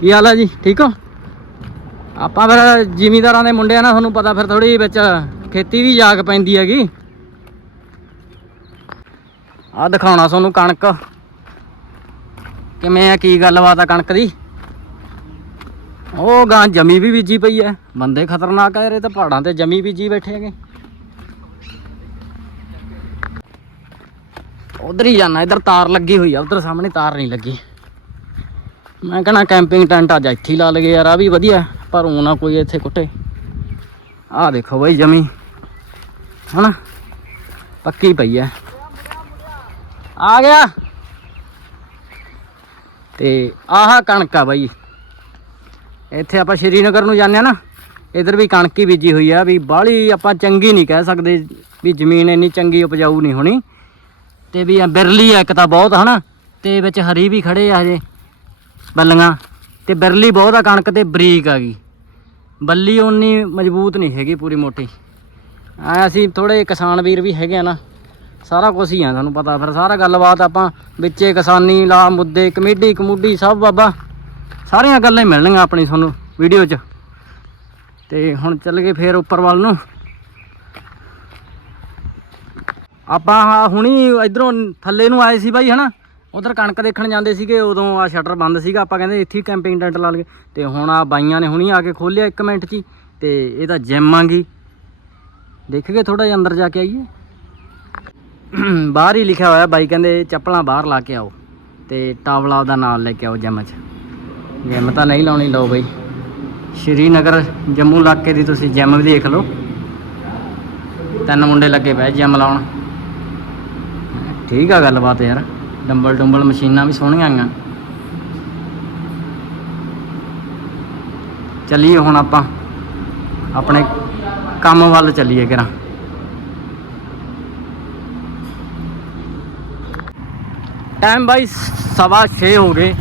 ਕੀ ਹਾਲ ਆ ਜੀ? ਠੀਕ ਹੋ? ਆਪਾਂ ਫਿਰ ਜ਼ਿਮੀਂਦਾਰਾਂ ਦੇ ਮੁੰਡਿਆਂ ਨਾ ਤੁਹਾਨੂੰ ਪਤਾ ਫਿਰ ਥੋੜੀ ਵਿੱਚ ਖੇਤੀ ਵੀ ਜਾਗ ਪੈਂਦੀ ਹੈਗੀ। ਆ ਦਿਖਾਉਣਾ ਤੁਹਾਨੂੰ ਕਣਕ। ਕਿਵੇਂ ਆ, ਕੀ ਗੱਲਬਾਤ ਆ ਕਣਕ ਦੀ? ਉਹ ਗਾਂ ਜਮੀ ਵੀ ਬੀਜੀ ਪਈ ਐ। ਬੰਦੇ ਖਤਰਨਾਕ ਆ ਯਾਰ ਇਹ ਤਾਂ ਪਹਾੜਾਂ ਤੇ ਜਮੀ ਬੀਜੀ ਬੈਠੇ ਹੈਗੇ। ਉਧਰ ਹੀ ਜਾਣਾ, ਇਧਰ ਤਾਰ ਲੱਗੀ ਹੋਈ ਆ। ਉਧਰ ਸਾਹਮਣੇ ਤਾਰ ਨਹੀਂ ਲੱਗੀ। ਮੈਂ ਕਹਣਾ ਕੈਂਪਿੰਗ ਟੈਂਟ ਅੱਜ ਇੱਥੇ ਹੀ ਲਾ ਲਗੇ ਯਾਰ ਆ ਵੀ ਵਧੀਆ। ਪਰ ਉਹ ਨਾ ਕੋਈ ਇੱਥੇ ਕੁੱਟੇ। ਆਹ ਦੇਖੋ ਬਈ ਜਮੀ। ਹਨਾ? ਪੱਕੀ ਪਈ ਐ। ਆ ਗਿਆ। ਤੇ ਆਹ ਕਣਕ ਆ ਬਾਈ। ਇੱਥੇ ਆਪਾਂ ਸ਼੍ਰੀਨਗਰ ਨੂੰ ਜਾਂਦੇ ਆ ਨਾ, ਇਧਰ ਵੀ ਕਣਕ ਹੀ ਬੀਜੀ ਹੋਈ ਆ ਵੀ ਬਾਹਲੀ ਆਪਾਂ ਚੰਗੀ ਨਹੀਂ ਕਹਿ ਸਕਦੇ ਵੀ ਜ਼ਮੀਨ ਇੰਨੀ ਚੰਗੀ ਉਪਜਾਊ ਨਹੀਂ ਹੋਣੀ। ਤੇ ਵੀ ਆ, ਬਿਰਲੀ ਆ ਇੱਕ ਤਾਂ ਬਹੁਤ, ਹਨਾ? ਤੇ ਵਿੱਚ ਹਰੀ ਵੀ ਖੜੇ ਆ ਹਜੇ। ਬੱਲੀਆਂ। ਤੇ ਬਿਰਲੀ ਬਹੁਤ ਆ ਕਣਕ ਤੇ ਬਰੀਕ ਆ ਗਈ। ਬੱਲੀ ਉਨੀ ਮਜ਼ਬੂਤ ਨਹੀਂ ਹੈਗੀ ਪੂਰੀ ਮੋਟੀ। ਆ ਅਸੀਂ ਥੋੜੇ ਕਿਸਾਨ ਵੀਰ ਵੀ ਹੈਗੇ ਆ ਨਾ, ਸਾਰਾ ਕੁਝ ਹੀ ਆ ਤੁਹਾਨੂੰ ਪਤਾ। ਫਿਰ ਸਾਰਾ ਗੱਲਬਾਤ ਆਪਾਂ ਵਿੱਚੇ ਕਿਸਾਨੀ, ਲਾ ਮੁੱਦੇ, ਕਮੇਡੀ, ਕਮੂਡੀ, ਸਭ ਬਾਬਾ। ਸਾਰੀਆਂ ਗੱਲਾਂ ਹੀ ਮਿਲਣਗੀਆਂ ਆਪਣੀ ਤੁਹਾਨੂੰ ਵੀਡੀਓ 'ਚ। ਤੇ ਹੁਣ ਚੱਲ ਗਏ ਫੇਰ ਉੱਪਰ ਵੱਲ ਨੂੰ। ਆਪਾਂ ਆਹ ਹੁਣੀ ਇਧਰੋਂ ਥੱਲੇ ਨੂੰ ਆਏ ਸੀ ਬਾਈ, ਹਨਾ? ਉਧਰ ਕਣਕ ਦੇਖਣ ਜਾਂਦੇ ਸੀਗੇ, ਉਦੋਂ ਆ ਸ਼ਟਰ ਬੰਦ ਸੀਗਾ, ਆਪਾਂ ਕਹਿੰਦੇ ਇੱਥੇ ਹੀ ਕੈਂਪਿੰਗ ਟੈਂਟ ਲਾ ਲਗੇ ਤੇ ਹੁਣ ਆ ਬਾਈਆਂ ਨੇ ਹੁਣੀ ਆ ਕੇ ਖੋਲਿਆ 1 ਮਿੰਟ 'ਚ ਹੀ, ਤੇ ਇਹ ਤਾਂ ਜਿਮ ਆਂਗੀ ਦੇਖ ਕੇ ਥੋੜਾ ਜਿਹਾ ਅੰਦਰ ਜਾ ਕੇ ਆਈਏ। ਬਾਹਰ ਹੀ ਲਿਖਿਆ ਹੋਇਆ, ਬਾਈ ਕਹਿੰਦੇ ਚੱਪਲਾਂ ਬਾਹਰ ਲਾ ਕੇ ਆਓ, ਤੇ ਟਾਵਲਾ ਦਾ ਨਾਲ ਲੈ ਕੇ ਆਓ ਜਿਮ 'ਚ। ਜਿਮ ਤਾਂ ਨਹੀਂ ਲਾਉਣੀ, ਲਓ ਬਈ। ਸ਼੍ਰੀਨਗਰ ਜੰਮੂ ਇਲਾਕੇ ਦੀ ਤੁਸੀਂ ਜਿਮ ਵੀ ਦੇਖ ਲਓ। ਤਿੰਨ ਮੁੰਡੇ ਲੱਗੇ ਪਏ ਜਿਮ ਲਾਉਣ। ਠੀਕ ਆ ਗੱਲਬਾਤ ਯਾਰ। ਡੰਬਲ ਡੰਬਲ ਮਸ਼ੀਨਾਂ ਵੀ ਸੋਹਣੀਆਂ ਆਈਆਂ। ਚੱਲੀਏ ਹੁਣ ਆਪਾਂ। ਆਪਣੇ ਕੰਮ ਵੱਲ ਚੱਲੀਏ ਕਿਰਾਂ। ਟਾਈਮ ਬਾਈ ਸਵਾ 6 ਹੋ ਗਏ।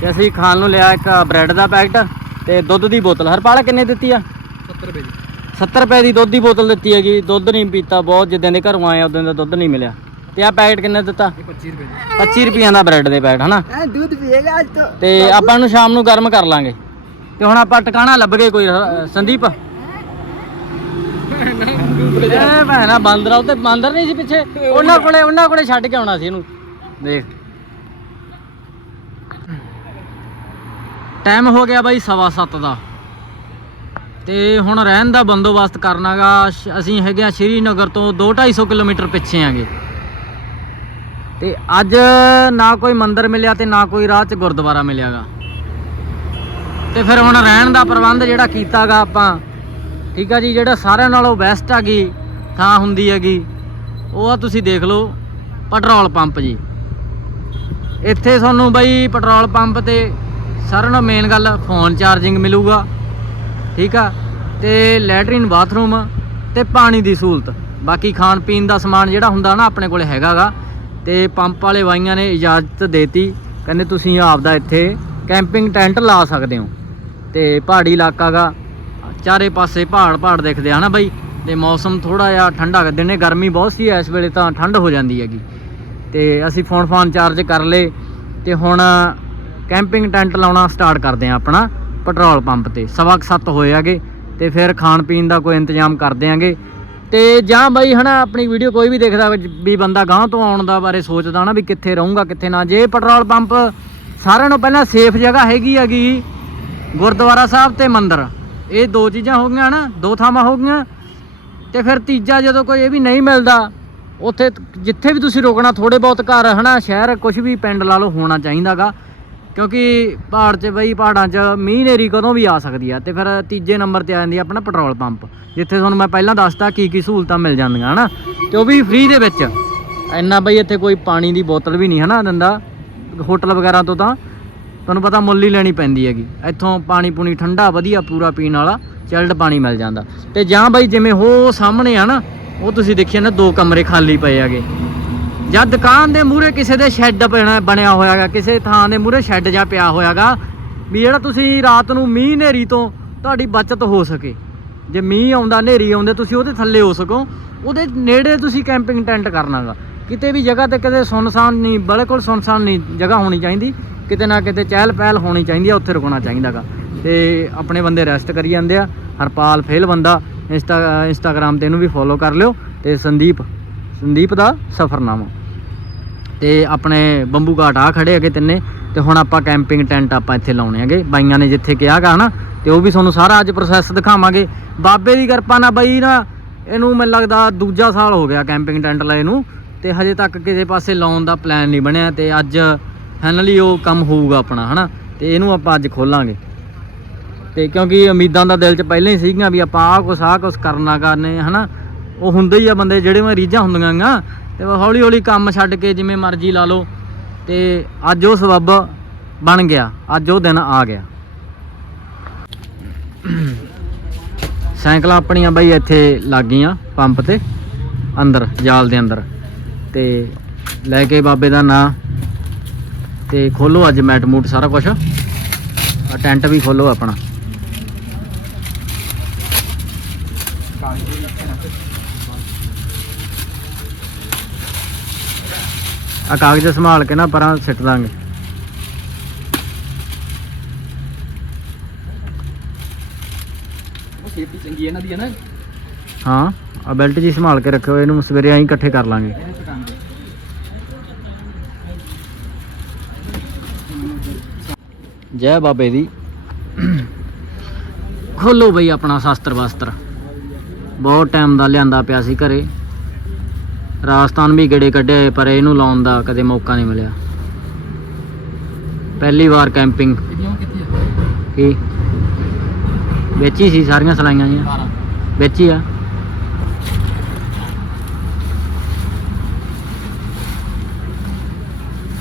ਤੇ ਅਸੀਂ ਖਾਣ ਨੂੰ ਲਿਆ ਇੱਕ ਬ੍ਰੈਡ ਦਾ ਪੈਕਟ ਤੇ ਦੁੱਧ ਦੀ ਬੋਤਲ। ਹਰਪਾਲ ਕਿੰਨੇ ਦਿੱਤੀ ਆ? 70 ਰੁਪਏ ਦੀ। 70 ਰੁਪਏ ਦੀ ਦੁੱਧ ਦੀ ਬੋਤਲ ਦਿੱਤੀ ਹੈਗੀ। ਦੁੱਧ ਨਹੀਂ ਪੀਤਾ ਬਹੁਤ ਜਿੱਦਾਂ ਦੇ ਘਰੋਂ ਆਏ ਉਦੋਂ ਦਾ ਦੁੱਧ ਨਹੀਂ ਮਿਲਿਆ। ਤੇ ਆ ਪੈਕਟ ਕਿੰਨੇ ਦਿੱਤਾ? 25 ਰੁਪਏ 25 ਰੁਪਈਆਂ ਦਾ ਬ੍ਰੈਡ ਦੇ ਪੈਕਟ ਹਨਾ? ਹਾਂ ਦੁੱਧ ਪੀਏਗਾ ਅੱਜ ਤੋਂ। ਤੇ ਆਪਾਂ ਨੂੰ ਸ਼ਾਮ ਨੂੰ ਗਰਮ ਕਰ ਲਾਂਗੇ। ਤੇ ਹੁਣ ਆਪਾਂ ਟਿਕਾਣਾ ਲੱਭ ਗਏ ਕੋਈ ਸੰਦੀਪ? ਐ ਭੈਣਾ ਬਾਂਦਰ ਆ ਉੱਤੇ ਬਾਂਦਰ ਨਹੀਂ ਸੀ ਪਿੱਛੇ। ਉਹਨਾਂ ਕੋਲੇ ਉਹਨਾਂ ਕੋਲੇ ਛੱਡ ਕੇ ਆਉਣਾ ਸੀ ਇਹਨੂੰ। ਦੇਖ। ਟਾਈਮ ਹੋ ਗਿਆ ਬਾਈ 7:30 ਦਾ। ਤੇ ਹੁਣ ਰਹਿਣ ਦਾ ਬੰਦੋਬਸਤ ਕਰਨਾਗਾ। ਅਸੀਂ ਹੈਗੇ ਆ ਸ਼੍ਰੀਨਗਰ ਤੋਂ 2-250 ਕਿਲੋਮੀਟਰ ਪਿੱਛੇ ਆਂਗੇ। ਤੇ ਅੱਜ ਨਾ ਕੋਈ ਮੰਦਿਰ ਮਿਲਿਆ ਤੇ ਨਾ ਕੋਈ ਰਾਹ 'ਚ ਗੁਰਦੁਆਰਾ ਮਿਲਿਆਗਾ। ਤੇ ਫਿਰ ਹੁਣ ਰਹਿਣ ਦਾ ਪ੍ਰਬੰਧ ਜਿਹੜਾ ਕੀਤਾਗਾ ਆਪਾਂ, ਠੀਕ ਆ ਜੀ, ਜਿਹੜਾ ਸਾਰਿਆਂ ਨਾਲੋਂ ਬੈਸਟ ਹੈਗੀ ਥਾਂ ਹੁੰਦੀ ਹੈਗੀ, ਉਹ ਆ ਤੁਸੀਂ ਦੇਖ ਲਓ, ਪੈਟਰੋਲ ਪੰਪ ਜੀ। ਇੱਥੇ ਤੁਹਾਨੂੰ ਬਈ ਪੈਟਰੋਲ ਪੰਪ ਤੇ ਸਾਰਿਆਂ ਨਾਲੋਂ ਮੇਨ ਗੱਲ ਫੋਨ ਚਾਰਜਿੰਗ ਮਿਲੂਗਾ, ਠੀਕ ਆ, ਤੇ ਲੈਟਰਿਨ ਬਾਥਰੂਮ ਤੇ ਪਾਣੀ ਦੀ ਸਹੂਲਤ। ਬਾਕੀ ਖਾਣ ਪੀਣ ਦਾ ਸਮਾਨ ਜਿਹੜਾ ਹੁੰਦਾ ਨਾ ਆਪਣੇ ਕੋਲੇ ਹੈਗਾਗਾ ਤੇ ਪੰਪ ਵਾਲੇ ਵਾਈਆਂ ਨੇ ਇਜਾਜ਼ਤ ਦੇਤੀ। ਕਹਿੰਦੇ, ਤੁਸੀਂ ਆਪਦਾ ਇੱਥੇ ਕੈਂਪਿੰਗ ਟੈਂਟ ਲਾ ਸਕਦੇ ਹੋ ਤੇ ਪਹਾੜੀ ਇਲਾਕਾ ਗਾ। ਚਾਰੇ ਪਾਸੇ ਪਹਾੜ ਪਹਾੜ ਦਿਖਦੇ ਆ ਨਾ ਬਾਈ ਤੇ ਮੌਸਮ ਥੋੜਾ ਜਿਹਾ ਠੰਡਾ ਕਰ ਦਿਨੇ ਗਰਮੀ ਬਹੁਤ ਸੀ ਇਸ ਵੇਲੇ ਤਾਂ ਠੰਡ ਹੋ ਜਾਂਦੀ ਹੈਗੀ। ਤੇ ਅਸੀਂ ਫੋਨ ਫਾਨ ਚਾਰਜ ਕਰ ਲਏ ਤੇ ਹੁਣ ਕੈਂਪਿੰਗ ਟੈਂਟ ਲਾਉਣਾ ਸਟਾਰਟ ਕਰਦੇ ਆ ਆਪਣਾ। ਪੈਟਰੋਲ ਪੰਪ ਤੇ ਸਵਾ ਕੁ ਸੱਤ ਹੋਏ ਆਗੇ ਤੇ ਫਿਰ ਖਾਣ ਪੀਣ ਦਾ ਕੋਈ ਇੰਤਜ਼ਾਮ ਕਰਦੇ ਦਿਆਂਗੇ ਤੇ ਜਾਂ ਬਾਈ ਹਨਾ, ਆਪਣੀ ਵੀਡੀਓ ਕੋਈ ਵੀ ਦੇਖਦਾ ਵੀ ਬੰਦਾ ਗਾਂਹ ਤੋਂ ਆਉਣ ਦਾ ਬਾਰੇ ਸੋਚਦਾ ਨਾ ਵੀ ਕਿੱਥੇ ਰਹੂੰਗਾ, ਕਿੱਥੇ ਨਾ। ਜੇ ਪੈਟਰੋਲ ਪੰਪ ਸਾਰਿਆਂ ਨੂੰ ਪਹਿਲਾਂ ਸੇਫ ਜਗ੍ਹਾ ਹੈਗੀ ਹੈਗੀ, ਗੁਰਦੁਆਰਾ ਸਾਹਿਬ ਤੇ ਮੰਦਿਰ, ਇਹ ਦੋ ਚੀਜ਼ਾਂ ਹੋ ਗਈਆਂ ਨਾ ਦੋ ਥਾਵਾਂ ਹੋ ਗਈਆਂ। ਤੇ ਫਿਰ ਤੀਜਾ ਜਦੋਂ ਕੋਈ ਇਹ ਵੀ ਨਹੀਂ ਮਿਲਦਾ, ਉੱਥੇ ਜਿੱਥੇ ਵੀ ਤੁਸੀਂ ਰੋਕਣਾ ਥੋੜੇ ਬਹੁਤ ਘਰ ਹਨਾ, ਸ਼ਹਿਰ ਕੁਝ ਵੀ ਪਿੰਡ ਲਾ ਲਓ, ਹੋਣਾ ਚਾਹੀਦਾਗਾ। ਕਿਉਂਕਿ ਪਹਾੜ 'ਚ ਬਈ ਪਹਾੜਾਂ 'ਚ ਮੀਂਹ ਨੇਰੀ ਕਦੋਂ ਵੀ ਆ ਸਕਦੀ ਆ ਤੇ ਫਿਰ ਤੀਜੇ ਨੰਬਰ ਤੇ ਆ ਜਾਂਦੀ ਆ ਆਪਣਾ ਪੈਟਰੋਲ ਪੰਪ, ਜਿੱਥੇ ਤੁਹਾਨੂੰ ਮੈਂ ਪਹਿਲਾਂ ਦੱਸਤਾ ਕੀ ਕੀ ਸਹੂਲਤਾਂ ਮਿਲ ਜਾਂਦੀਆਂ, ਹਨਾ? ਤੇ ਉਹ ਵੀ ਫ੍ਰੀ ਦੇ ਵਿੱਚ। ਇੰਨਾ ਬਈ ਇੱਥੇ ਕੋਈ ਪਾਣੀ ਦੀ ਬੋਤਲ ਵੀ ਨਹੀਂ, ਹਨਾ, ਦਿੰਦਾ, ਹੋਟਲ ਵਗੈਰਾ ਤੋਂ ਤਾਂ। ਤੁਹਾਨੂੰ ਪਤਾ ਮੁੱਲ ਹੀ ਲੈਣੀ ਪੈਂਦੀ ਹੈਗੀ। ਇੱਥੋਂ ਪਾਣੀ ਪੂਣੀ ਠੰਡਾ, ਵਧੀਆ, ਪੂਰਾ ਪੀਣ ਵਾਲਾ ਚਿਲਡ ਪਾਣੀ ਮਿਲ ਜਾਂਦਾ। ਤੇ ਜਾਂ ਬਈ ਜਿਵੇਂ ਉਹ ਸਾਹਮਣੇ ਆ ਨਾ, ਉਹ ਤੁਸੀਂ ਦੇਖਿਆ ਨਾ ਦੋ ਕਮਰੇ ਖਾਲੀ ਪਏ ਹੈਗੇ। ਜਾਂ ਦੁਕਾਨ ਦੇ ਮੂਹਰੇ ਕਿਸੇ ਦੇ ਸ਼ੈੱਡ ਬਣਾ, ਬਣਿਆ ਹੋਇਆਗਾ, ਕਿਸੇ ਥਾਂ ਦੇ ਮੂਹਰੇ ਸ਼ੈੱਡ ਜਾਂ ਪਿਆ ਹੋਇਆਗਾ, ਵੀ ਜਿਹੜਾ ਤੁਸੀਂ ਰਾਤ ਨੂੰ ਮੀਂਹ ਹਨੇਰੀ ਤੋਂ ਤੁਹਾਡੀ ਬਚਤ ਹੋ ਸਕੇ। ਜੇ ਮੀਂਹ ਆਉਂਦਾ, ਹਨੇਰੀ ਆਉਂਦੇ, ਤੁਸੀਂ ਉਹਦੇ ਥੱਲੇ ਹੋ ਸਕੋ। ਉਹਦੇ ਨੇੜੇ ਤੁਸੀਂ ਕੈਂਪਿੰਗ ਟੈਂਟ ਕਰਨਾਗਾ। ਕਿਤੇ ਵੀ ਜਗ੍ਹਾ ਤੇ ਕਿਤੇ ਸੁਨਸਾਨ ਨਹੀਂ, ਬਿਲਕੁਲ ਸੁਨਸਾਨ ਨਹੀਂ ਜਗ੍ਹਾ ਹੋਣੀ ਚਾਹੀਦੀ। ਕਿਤੇ ਨਾ ਕਿਤੇ ਚਹਿਲ ਪਹਿਲ ਹੋਣੀ ਚਾਹੀਦੀ ਆ, ਉੱਥੇ ਰੁਕਣਾ ਚਾਹੀਦਾਗਾ। ਤੇ ਆਪਣੇ ਬੰਦੇ ਰੈਸਟ ਕਰੀ ਜਾਂਦੇ ਆ। ਹਰਪਾਲ ਫੇਲ ਬੰਦਾ, ਇੰਸਟਾ ਇੰਸਟਾਗ੍ਰਾਮ ਤੇ ਇਹਨੂੰ ਵੀ ਫੋਲੋ ਕਰ ਲਿਓ। ਤੇ ਸੰਦੀਪ ਸੰਦੀਪ ਦਾ ਸਫਰਨਾਮਾ। ਤੇ ਆਪਣੇ ਬੰਬੂ ਘਾਟ ਆ ਖੜੇ ਹੈਗੇ ਤਿੰਨੇ, ਤੇ ਹੁਣ ਆਪਾਂ ਕੈਂਪਿੰਗ ਟੈਂਟ ਆਪਾਂ ਇੱਥੇ ਲਾਉਣੇ ਹੈਗੇ। ਬਾਈਆਂ ਨੇ ਜਿੱਥੇ ਕਿਹਾਗਾ ਹਨਾ, ਤੇ ਉਹ ਵੀ ਤੁਹਾਨੂੰ ਸਾਰਾ ਅੱਜ ਪ੍ਰੋਸੈਸ ਦਿਖਾਵਾਂਗੇ। ਬਾਬੇ ਦੀ ਕਿਰਪਾ ਨਾਲ ਬਈ ਨਾ, ਇਹਨੂੰ ਮੈਨੂੰ ਲੱਗਦਾ ਦੂਜਾ ਸਾਲ ਹੋ ਗਿਆ ਕੈਂਪਿੰਗ ਟੈਂਟ ਲਾਏ ਨੂੰ, ਤੇ ਹਜੇ ਤੱਕ ਕਿਸੇ ਪਾਸੇ ਲਾਉਣ ਦਾ ਪਲਾਨ ਨਹੀਂ ਬਣਿਆ, ਤੇ ਅੱਜ ਫਾਈਨਲੀ ਉਹ ਕੰਮ ਹੋਊਗਾ ਆਪਣਾ, ਹਨਾ? ਤੇ ਇਹਨੂੰ ਆਪਾਂ ਅੱਜ ਖੋਲਾਂਗੇ। ਤੇ ਕਿਉਂਕਿ ਉਮੀਦਾਂ ਦਾ ਦਿਲ 'ਚ ਪਹਿਲਾਂ ਹੀ ਸੀਗੀਆਂ ਵੀ ਆਪਾਂ ਆਹ ਕੁਛ ਆਹ ਕੁਛ ਕਰਨਾ ਕਰਨੇ ਹਨਾ? ਉਹ ਹੁੰਦੇ ਹੀ ਆ ਬੰਦੇ, ਜਿਹੜੇ ਮੈਂ ਰੀਝਾਂ ਹੁੰਦੀਆਂ ਗਾ ਤੇ ਹੌਲੀ ਹੌਲੀ ਕੰਮ ਛੱਡ ਕੇ ਜਿਵੇਂ ਮਰਜ਼ੀ ਲਾ ਲਓ। ਤੇ ਅੱਜ ਉਹ ਸਬੱਬ ਬਣ ਗਿਆ। ਅੱਜ ਉਹ ਦਿਨ ਆ ਗਿਆ। ਸਾਈਕਲਾਂ ਆਪਣੀਆਂ ਬਈ ਇੱਥੇ ਲੱਗ ਗਈਆਂ ਪੰਪ ਤੇ, ਅੰਦਰ, ਜਾਲ ਦੇ ਅੰਦਰ। ਤੇ ਲੈ ਕੇ ਬਾਬੇ ਦਾ ਨਾਂ। ਤੇ ਖੋਲੋ ਅੱਜ ਮੈਟ ਮੂਟ ਸਾਰਾ ਕੁਝ ਆ ਟੈਂਟ ਵੀ ਖੋਲੋ ਆਪਣਾ। ਆ ਕਾਗਜ਼ ਸੰਭਾਲ ਕੇ ਨਾ ਪਰਾਂ ਸਿੱਟ ਦਾਂਗੇ। ਉਹ ਸੇਫਟੀ ਚੰਗੀ ਹੈ ਇਹਨਾਂ ਦੀ ਹੈ ਨਾ? ਹਾਂ ਆ ਬੈਲਟ ਜੀ ਸੰਭਾਲ ਕੇ ਰੱਖਿਓ ਇਹਨੂੰ ਸਵੇਰੇ ਆਈ ਇਕੱਠੇ ਕਰ ਲਾਂਗੇ। ਇਹਨੇ ਜੈ ਬਾਬੇ ਦੀ। ਖੋਲੋ ਬਈ ਆਪਣਾ ਸ਼ਾਸਤਰ ਵਸਤਰ ਬਹੁਤ ਟਾਈਮ ਦਾ ਲਿਆਂਦਾ ਪਿਆ ਸੀ ਘਰੇ। ਰਾਜਸਥਾਨ ਵੀ ਗੇੜੇ ਕੱਢੇ ਪਰ ਇਹਨੂੰ ਲਾਉਣ ਦਾ ਕਦੇ ਮੌਕਾ ਨਹੀਂ ਮਿਲਿਆ। ਪਹਿਲੀ ਵਾਰ ਕੈਂਪਿੰਗ ਕੀ? ਵਿੱਚ ਹੀ ਸੀ ਸਾਰੀਆਂ ਸਲਾਈਆਂ ਜੀਆਂ 12 ਵਿੱਚ ਹੀ ਆ।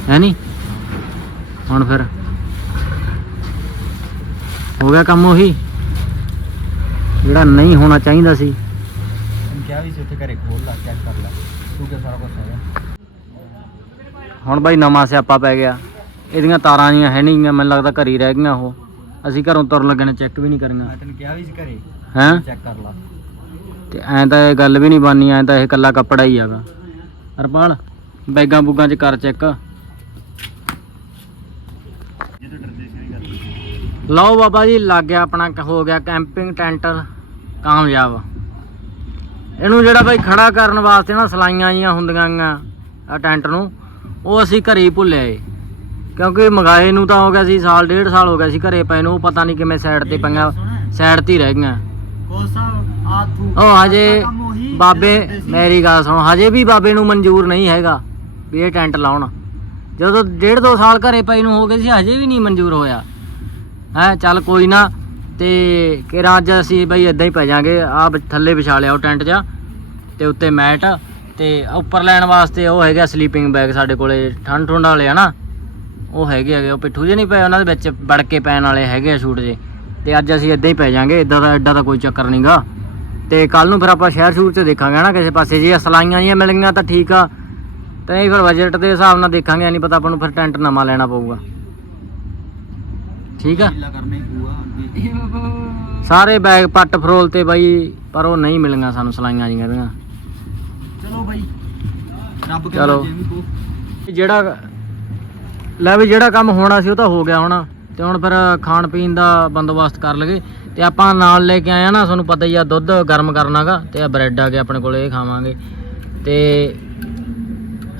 ਹੈ ਨਹੀਂ ਹੁਣ ਫਿਰ। ਹੋ ਗਿਆ ਕੰਮ ਉਹੀ। ਜਿਹੜਾ ਨਹੀਂ ਹੋਣਾ ਚਾਹੀਦਾ ਸੀ। ਕਿਹਾ ਵੀ ਸੀ ਉੱਥੇ ਘਰੇ ਖੋਲ ਲਾ ਚੈੱਕ ਕਰ ਲੈ। ਤੂੰ ਕਿ ਸਾਰਾ ਕੁਝ ਹੈਗਾ ਹੁਣ ਬਾਈ ਨਵਾਂ ਸਿਆਪਾ ਪੈ ਗਿਆ। ਇਹਦੀਆਂ ਤਾਰਾਂ ਜੀਆਂ ਹੈ ਨਹੀਂ ਗੀਆਂ ਮੈਨੂੰ ਲੱਗਦਾ ਘਰ ਹੀ ਰਹਿ ਗਈਆਂ ਉਹ। ਅਸੀਂ ਘਰੋਂ ਤੁਰਨ ਲੱਗੇ ਨੇ ਚੈੱਕ ਵੀ ਨਹੀਂ ਕਰੀਆਂ। ਮੈਂ ਤੈਨੂੰ ਕਿਹਾ ਵੀ ਸੀ ਘਰੇ। ਹੈਂ? ਚੈੱਕ ਕਰ ਲਾ। ਤੇ ਐਂ ਤਾਂ ਇਹ ਗੱਲ ਵੀ ਨਹੀਂ ਬਾਨੀ ਐਂ ਤਾਂ ਇਹ ਕੱਲਾ ਕੱਪੜਾ ਹੀ ਹੈਗਾ। ਹਰਪਾਲ ਬੈਗਾਂ ਬੁੱਗਾਂ 'ਚ ਕਰ ਚੈੱਕ ਲਓ ਬਾਬਾ ਜੀ ਲੱਗ ਗਿਆ ਆਪਣਾ ਹੋ ਗਿਆ ਕੈਂਪਿੰਗ ਟੈਂਟ ਕਾਮਯਾਬ। ਇਹਨੂੰ ਜਿਹੜਾ ਬਾਈ ਖੜਾ ਕਰਨ ਵਾਸਤੇ ਨਾ ਸਲਾਈਆਂ ਜੀਆਂ ਹੁੰਦੀਆਂ ਆ ਟੈਂਟ ਨੂੰ ਉਹ ਅਸੀਂ ਘਰੇ ਹੀ ਭੁੱਲਿਆ ਏ ਕਿਉਂਕਿ ਮੰਗਾਏ ਨੂੰ ਤਾਂ ਹੋ ਗਿਆ ਸੀ ਸਾਲ ਡੇਢ ਸਾਲ ਹੋ ਗਿਆ ਸੀ ਘਰੇ ਪਏ ਨੂੰ ਪਤਾ ਨਹੀਂ ਕਿਵੇਂ ਸਾਈਡ ਤੇ ਪਈਆਂ ਸਾਈਡ ਤੇ ਰਹਿ ਗਈਆਂ। ਉਹ ਹਜੇ ਬਾਬੇ ਮੇਰੀ ਗੱਲ ਸੁਣ ਹਜੇ ਵੀ ਬਾਬੇ ਨੂੰ ਮਨਜ਼ੂਰ ਨਹੀਂ ਹੈਗਾ ਵੀ ਇਹ ਟੈਂਟ ਲਾਉਣ। ਜਦੋਂ ਡੇਢ ਦੋ ਸਾਲ ਘਰੇ ਪਈ ਨੂੰ ਹੋ ਗਏ ਸੀ ਹਜੇ ਵੀ ਨਹੀਂ ਮਨਜ਼ੂਰ ਹੋਇਆ। ਹੈ ਚੱਲ ਕੋਈ ਨਾ ਤੇ ਕਿਰਾ ਅੱਜ ਅਸੀਂ ਬਈ ਇਦਾਂ ਹੀ ਪੈ ਜਾਾਂਗੇ। ਆ ਥੱਲੇ ਵਿਛਾ ਲਿਆ ਉਹ ਟੈਂਟ 'ਚ ਤੇ ਉੱਤੇ ਮੈਟ ਤੇ ਉੱਪਰ ਲੈਣ ਵਾਸਤੇ ਉਹ ਹੈਗਾ ਸਲੀਪਿੰਗ ਬੈਗ ਸਾਡੇ ਕੋਲੇ, ਠੰਡ ਠੁੰਡ ਵਾਲੇ ਆ ਨਾ ਉਹ ਹੈਗੇ ਹੈਗੇ, ਉਹ ਪਿੱਠੂ ਜੇ ਨਹੀਂ ਪਏ, ਉਹਨਾਂ ਦੇ ਵਿੱਚ ਵੜ ਕੇ ਪੈਣ ਵਾਲੇ ਹੈਗੇ ਆ ਸ਼ੂਟ ਜੇ ਤੇ ਅੱਜ ਅਸੀਂ ਇਦਾਂ ਹੀ ਪੈ ਜਾਾਂਗੇ ਇਦਾਂ ਦਾ ਐਡਾ ਦਾ ਕੋਈ ਚੱਕਰ ਨਹੀਂਗਾ ਤੇ ਕੱਲ ਨੂੰ ਫਿਰ ਆਪਾਂ ਸ਼ਹਿਰ ਸ਼ੂਰ 'ਚ ਦੇਖਾਂਗੇ ਨਾ ਕਿਸੇ ਪਾਸੇ ਜੇ ਸਲਾਈਆਂ ਜੀਆਂ ਮਿਲ ਗਈਆਂ ਤਾਂ ਠੀਕ ਆ। ਤੇ ਨਹੀਂ ਫਿਰ ਬਜਟ ਦੇ ਹਿਸਾਬ ਨਾਲ ਦੇਖਾਂਗੇ ਨਹੀਂ ਪਤਾ ਆਪਾਂ ਨੂੰ ਫਿਰ ਟੈਂਟ ਨਵਾਂ ਲੈਣਾ ਪਊਗਾ। ਠੀਕ ਆ? ਢੀਲਾ ਕਰਨਾ ਹੀ ਪਊਗਾ ਅੱਗੇ। ਸਾਰੇ ਬੈਗ ਪੱਟ ਫਰੋਲ ਤੇ ਬਾਈ ਪਰ ਉਹ ਨਹੀਂ ਮਿਲੀਆਂ ਸਾਨੂੰ ਸਲਾਈਆਂ ਜੀਆਂ ਦੀਆਂ ਚਲੋ ਬਾਈ ਰੱਬ ਕੇ ਚਲੋ। ਵੀ ਪਊ। ਜਿਹੜਾ ਲੈ ਵੀ ਜਿਹੜਾ ਕੰਮ ਹੋਣਾ ਸੀ ਉਹ ਤਾਂ ਹੋ ਗਿਆ ਹੁਣ। ਤੇ ਹੁਣ ਫਿਰ ਖਾਣ ਪੀਣ ਦਾ ਬੰਦੋਬਸਤ ਕਰ ਲਗੇ। ਤੇ ਆਪਾਂ ਨਾਲ ਲੈ ਕੇ ਆਏ ਆ ਨਾ ਤੁਹਾਨੂੰ ਪਤਾ ਹੀ ਆ ਦੁੱਧ ਗਰਮ ਕਰਨਾਗਾ ਤੇ ਆ ਬ੍ਰੈਡ ਆ ਗਿਆ ਆਪਣੇ ਕੋਲ ਇਹ ਖਾਵਾਂਗੇ। ਤੇ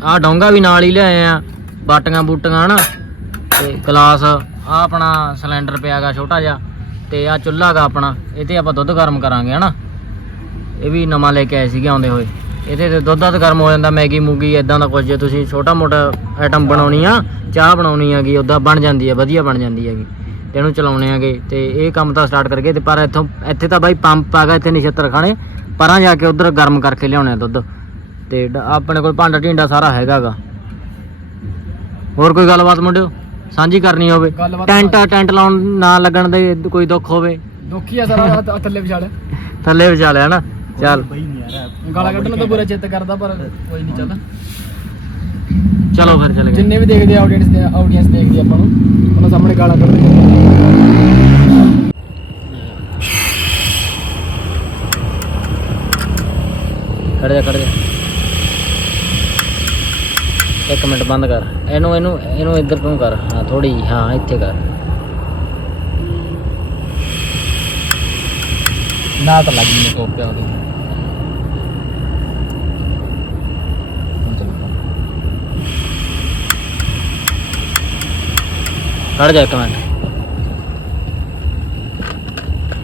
ਆਹ ਡੋਂਗਾ ਵੀ ਨਾਲ ਹੀ ਲਿਆਏ ਆ ਬਾਟੀਆਂ ਬੂਟੀਆਂ ਹਨਾ। ਤੇ ਗਲਾਸ ਆ ਆਪਣਾ ਸਿਲੰਡਰ ਪਿਆਗਾ ਛੋਟਾ ਜਿਹਾ ਤੇ ਆ ਚੁੱਲ੍ਹਾ ਗਾ ਆਪਣਾ, ਇਹ ਤੇ ਆਪਾਂ ਦੁੱਧ ਗਰਮ ਕਰਾਂਗੇ, ਹਨਾ? ਇਹ ਵੀ ਨਵਾਂ ਲੈ ਕੇ ਆਏ ਸੀਗੇ ਆਉਂਦੇ ਹੋਏ। ਇਹਦੇ ਤੇ ਦੁੱਧ ਦੱਧ ਗਰਮ ਹੋ ਜਾਂਦਾ, ਮੈਗੀ ਮੂਗੀ ਇਦਾਂ ਦਾ ਕੁਝ ਜੇ ਤੁਸੀਂ ਛੋਟਾ ਮੋਟਾ ਆਈਟਮ ਬਣਾਉਣੀ ਆ, ਚਾਹ ਬਣਾਉਣੀ ਹੈਗੀ ਉਦਾਂ ਬਣ ਜਾਂਦੀ ਹੈ ਵਧੀਆ ਬਣ ਜਾਂਦੀ ਹੈਗੀ ਤੇ ਇਹਨੂੰ ਚਲਾਉਣੇ ਆਗੇ ਤੇ ਇਹ ਕੰਮ ਤਾਂ ਸਟਾਰਟ ਕਰਕੇ ਤੇ ਪਰ ਇੱਥੋਂ, ਇੱਥੇ ਤਾਂ ਬਾਈ ਪੰਪ ਆਗਾ ਇੱਥੇ ਨਛੱਤਰ ਖਾਣੇ, ਪਰਾਂ ਜਾ ਕੇ ਉਧਰ ਗਰਮ ਕਰਕੇ ਲਿਆਉਣੇ ਆ ਦੁੱਧ। ਤੇ ਡ- ਆਪਣੇ ਕੋਲ ਭਾਂਡਾ ਢੀਂਡਾ ਸਾਰਾ ਹੈਗਾਗਾ ਹੋਰ ਕੋਈ ਗੱਲਬਾਤ ਮੁੰਡਿਓ? ਸਾਂਝੀ ਕਰਨੀ ਹੋਵੇ। ਟੈਂਟ ਆ ਟੈਂਟ ਲਾਉਣ ਨਾ ਲੱਗਣ ਦੇ ਕੋਈ ਦੁੱਖ ਹੋਵੇ। ਦੁਖੀ ਆ ਸਾਰਾ ਥੱਲੇ ਵਿਛਾੜ ਥੱਲੇ ਵਿਚਾ ਲਿਆ ਚੱਲ। ਬਈ ਨਹੀਂ ਤਾਂ ਪੂਰਾ ਚਿੱਤ ਕਰਦਾ ਪਰ ਕੋਈ ਨਹੀਂ ਚੱਲ। ਚਲੋ ਫਿਰ ਚਲੇ ਜਿੰਨੇ ਵੀ ਦੇਖਦੇ ਆਡੀਅנס ਦੇ ਆਡੀਅנס ਦੇਖਦੀ ਆਪਾਂ ਨੂੰ ਉਹਨਾਂ ਸਾਹਮਣੇ ਗਾਲਾਂ ਕੱਢਦੇ ਖੜ ਜਾ ਖੜ ਜਾ। ਇੱਕ ਮਿੰਟ ਬੰਦ ਕਰ। ਇਹਨੂੰ ਇਹਨੂੰ ਇਹਨੂੰ ਇੱਧਰ ਤੋਂ ਕਰ। ਹਾਂ ਥੋੜੀ ਹਾਂ, ਇੱਥੇ ਕਰ। ਨਾ ਤਾਂ ਲੱਗੀ ਨਹੀਂ ਟੋਪਿਆ ਉਹਦੀ। ਖੜ ਜਾ ਇੱਕ ਮਿੰਟ।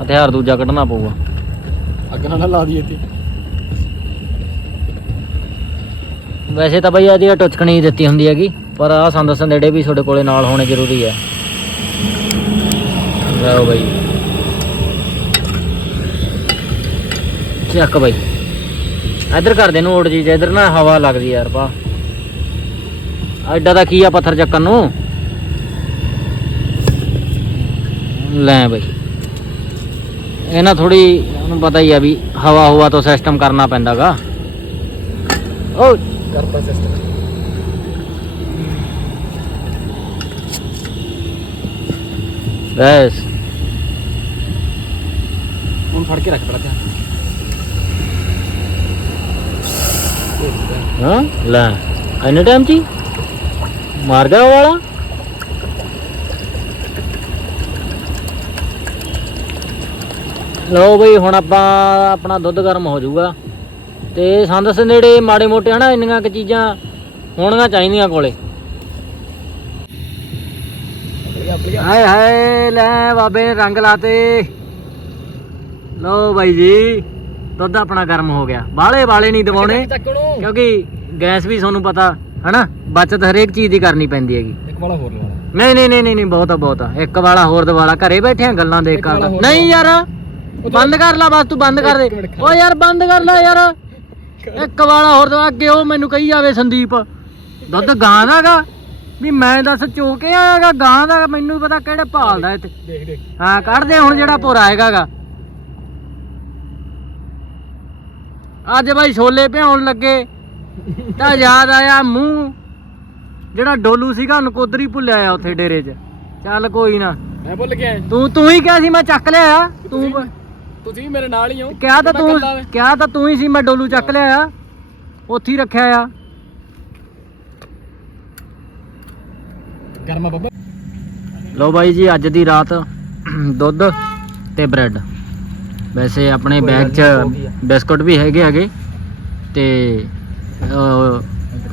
ਹਥਿਆਰ ਦੂਜਾ ਕੱਢਣਾ ਪਊਗਾ। ਅੱਗ ਨਾਲ ਲਾ ਦੀ ਇੱਥੇ। ਵੈਸੇ ਤਾਂ ਬਈ ਇਹਦੀ ਟੁਚਕਣੀ ਦਿੱਤੀ ਹੁੰਦੀ ਹੈਗੀ, ਪਰ ਆ ਸੰਦ ਸੰਦੇੜੇ ਵੀ ਤੁਹਾਡੇ ਕੋਲੇ ਨਾਲ ਹੋਣੇ ਜ਼ਰੂਰੀ ਹੈ ਲਓ ਬਈ। ਚੱਕ ਬਈ। ਇੱਧਰ ਕਰ ਦੇ ਨੂੰ ਓੜ ਜੀ ਇੱਧਰ ਨਾ ਹਵਾ ਲੱਗਦੀ ਯਾਰ, ਪਾ। ਐਡਾ ਦਾ ਕੀ ਆ ਪੱਥਰ ਚੱਕਣ ਨੂੰ? ਲੈ ਬਈ। ਇਹ ਨਾ ਥੋੜੀ ਉਹਨੂੰ ਪਤਾ ਹੀ ਆ ਵੀ ਹਵਾ ਹਵਾ ਤੋਂ ਸਿਸਟਮ ਕਰਨਾ ਪੈਂਦਾਗਾ। ਓ ਕਰਤਾ ਸਿਸਟਮ ਬਸ। ਹੁਣ ਫੜ ਕੇ ਰੱਖ ਫੜ ਕੇ ਹਾਂ ਲੈ ਇੰਨੇ ਟਾਈਮ ਹੀ? ਮਾਰ ਗਿਆ ਉਹ ਵਾਲਾ? ਲਓ ਬਈ ਹੁਣ ਆਪਾਂ ਆਪਣਾ ਦੁੱਧ ਗਰਮ ਹੋ ਜਾਊਗਾ। ਤੇ ਸੰਦ ਸੰਦੇੜੇ ਮਾੜੇ ਮੋਟੇ ਹਨਾ ਇੰਨੀਆਂ ਕੁ ਚੀਜ਼ਾਂ ਹੋਣੀਆਂ ਚਾਹੀਦੀਆਂ ਕੋਲੇ। ਹਾਏ ਹਾਏ ਲੈ ਬਾਬੇ ਨੇ ਰੰਗ ਲਾਤੇ। ਲਓ ਬਾਈ ਜੀ ਦੁੱਧ ਆਪਣਾ ਗਰਮ ਹੋ ਗਿਆ। ਬਾਲੇ ਵਾਲੇ ਨਹੀਂ ਦਵਾਉਣੇ ਕਿਉਂਕਿ ਗੈਸ ਵੀ ਤੁਹਾਨੂੰ ਪਤਾ ਹਨਾ ਬਚਤ ਹਰੇਕ ਚੀਜ਼ ਦੀ ਕਰਨੀ ਪੈਂਦੀ ਹੈਗੀ। ਇੱਕ ਵਾਲਾ ਹੋਰ ਲਵਾ ਨਹੀਂ ਨਹੀਂ ਨਹੀਂ ਨਹੀਂ ਬਹੁਤ ਆ ਬਹੁਤ ਆ। ਇੱਕ ਵਾਲਾ ਹੋਰ ਦਵਾਲਾ ਘਰੇ ਬੈਠੇ ਆ ਗੱਲਾਂ ਵਾਲਾ ਕਰ ਨਹੀਂ ਯਾਰ ਬੰਦ ਕਰ ਲੈ ਬਸ ਤੂੰ ਬੰਦ ਕਰ ਦੇ। ਓ ਯਾਰ ਬੰਦ ਕਰ ਲੈ ਯਾਰ। ਇੱਕ ਵਾਲਾ ਹੋਰ ਦਵਾ ਅੱਗੇ ਉਹ ਮੈਨੂੰ ਕਹੀ ਜਾਵੇ ਸੰਦੀਪ। ਦੁੱਧ ਗਾਂ ਦਾਗਾ ਵੀ ਮੈਂ ਦੱਸ ਚੋ ਕੇ ਆਇਆਗਾ ਗਾਂ ਦਾ ਮੈਨੂੰ ਪਤਾ ਕਿਹੜੇ ਭਾਲਦਾ ਇੱਥੇ। ਦੇਖ ਦੇਖ। ਹਾਂ ਹੁਣ ਜਿਹੜਾ ਭੋਰਾ ਹੈਗਾਗਾ ਅੱਜ ਬਾਈ ਛੋਲੇ ਭਿਆਉਣ ਲੱਗੇ ਤਾਂ ਯਾਦ ਆਇਆ ਮੂੰਹ। ਜਿਹੜਾ ਡੋਲੂ ਸੀਗਾ ਨਕੋਦਰੀ ਭੁੱਲਿਆ ਆ ਉੱਥੇ ਡੇਰੇ 'ਚ। ਚੱਲ ਕੋਈ ਨਾ। ਮੈਂ ਭੁੱਲ ਗਿਆ। ਤੂੰ ਤੂੰ ਹੀ ਕਿਹਾ ਸੀ ਮੈਂ ਚੱਕ ਲਿਆ ਤੂੰ ਤੁਸੀਂ ਵੀ ਮੇਰੇ ਨਾਲ ਹੀ ਹੋ। ਕਿਹਾ ਤਾਂ ਤੂੰ। ਕਿਹਾ ਤਾਂ ਤੂੰ ਹੀ ਸੀ ਮੈਂ ਡੋਲੂ ਚੱਕ ਲਿਆ ਆ। ਉੱਥੇ ਹੀ ਰੱਖਿਆ ਆ। ਗਰਮਾ ਬੱਬਾ। ਲੋ ਬਾਈ ਜੀ ਅੱਜ ਦੀ ਰਾਤ ਦੁੱਧ ਤੇ ਬ੍ਰੈਡ। ਵੈਸੇ ਆਪਣੇ ਬੈਗ 'ਚ। ਬਿਸਕੁਟ ਵੀ ਹੈਗੇ ਹੈਗੇ। ਤੇ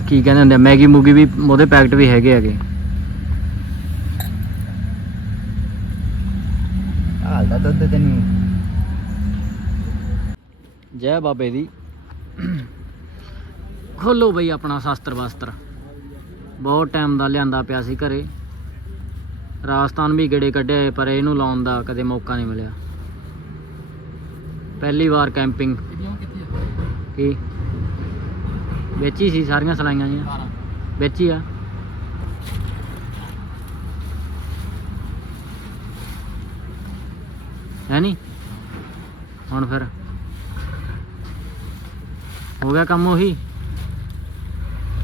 ਕੀ ਕਹਿੰਦੇ ਹੁੰਦੇ ਮੈਗੀ ਮੂਗੀ ਵੀ ਉਹਦੇ ਪੈਕਟ ਵੀ ਹੈਗੇ ਹੈਗੇ। ਹਾਲ ਦਾ ਦੁੱਧ ਤੈਨੂੰ ਜੈ ਬਾਬੇ ਦੀ। ਖੋਲੋ ਬਈ ਆਪਣਾ ਸ਼ਾਸਤਰ ਵਾਸਤਰ। ਬਹੁਤ ਟਾਈਮ ਦਾ ਲਿਆਂਦਾ ਪਿਆ ਸੀ ਘਰੇ। ਰਾਜਸਥਾਨ ਵੀ ਗੇੜੇ ਕੱਢਿਆ ਪਰ ਇਹਨੂੰ ਲਾਉਣ ਦਾ ਕਦੇ ਮੌਕਾ ਨਹੀਂ ਮਿਲਿਆ। ਪਹਿਲੀ ਵਾਰ ਕੈਂਪਿੰਗ ਕਿੱਥੇ ਆ ਕੀ? ਵਿੱਚ ਸੀ ਸਾਰੀਆਂ ਸਲਾਈਆਂ ਜੀਆਂ ਵੇਚੀ ਆ। ਹੈ ਨਹੀਂ ਹੁਣ ਫਿਰ। ਹੋ ਗਿਆ ਕੰਮ ਉਹੀ।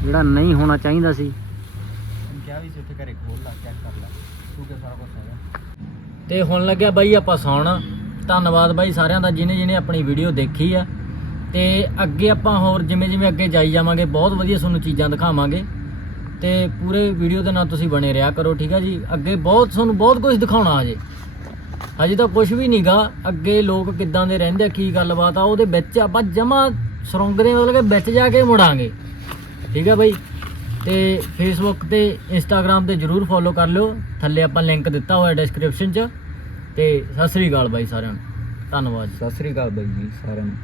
ਜਿਹੜਾ ਨਹੀਂ ਹੋਣਾ ਚਾਹੀਦਾ ਸੀ। ਕਿਹਾ ਵੀ ਸੀ ਉੱਥੇ ਘਰੇ ਖੋਲ ਲਾ ਚੈੱਕ ਕਰ ਲੈ। ਤੂੰ ਕਿ ਸਾਰਾ ਕੁਝ ਹੈਗਾ ਤੇ ਹੁਣ ਲੱਗਿਆ ਬਾਈ ਆਪਾਂ ਸੌਣ। ਧੰਨਵਾਦ ਬਾਈ ਸਾਰਿਆਂ ਦਾ ਜਿਨੇ ਜਿਨੇ ਆਪਣੀ ਵੀਡੀਓ ਦੇਖੀ ਆ। ਤੇ ਅੱਗੇ ਆਪਾਂ ਹੋਰ ਜਿਵੇਂ ਜਿਵੇਂ ਅੱਗੇ ਜਾਈ ਜਾਵਾਂਗੇ ਬਹੁਤ ਵਧੀਆ ਤੁਹਾਨੂੰ ਚੀਜ਼ਾਂ ਦਿਖਾਵਾਂਗੇ। ਤੇ ਪੂਰੇ ਵੀਡੀਓ ਦੇ ਨਾਲ ਤੁਸੀਂ ਬਣੇ ਰਿਹਾ ਕਰੋ ਠੀਕ ਆ ਜੀ? ਅੱਗੇ ਬਹੁਤ ਤੁਹਾਨੂੰ ਬਹੁਤ ਕੁਝ ਦਿਖਾਉਣਾ ਹਜੇ। ਹਜੇ ਤਾਂ ਕੁਝ ਵੀ ਨਹੀਂਗਾ ਅੱਗੇ ਲੋਕ ਕਿੱਦਾਂ ਦੇ ਰਹਿੰਦੇ ਆ ਕੀ ਗੱਲਬਾਤ ਆ ਉਹਦੇ ਵਿੱਚ ਆਪਾਂ ਜਮਾ ਸੁਰੰਗ ਦੇ ਮਤਲਬ ਕਿ ਵਿੱਚ ਜਾ ਕੇ ਮੁੜਾਂਗੇ। ਠੀਕ ਹੈ ਬਾਈ? ਤੇ ਫੇਸਬੁੱਕ ਤੇ ਇੰਸਟਾਗ੍ਰam ਤੇ ਜਰੂਰ ਫੋਲੋ ਕਰ ਲਿਓ। ਥੱਲੇ ਆਪਾਂ ਲਿੰਕ ਦਿੱਤਾ ਹੋਇਆ ਡਿਸਕ੍ਰਿਪਸ਼ਨ 'ਚ। ਤੇ ਸਤਿ ਸ੍ਰੀ ਅਕਾਲ ਬਾਈ ਸਾਰਿਆਂ ਨੂੰ। ਧੰਨਵਾਦ ਸਤਿ ਸ੍ਰੀ ਅਕਾਲ ਬਾਈ ਜੀ ਸਾਰਿਆਂ ਨੂੰ।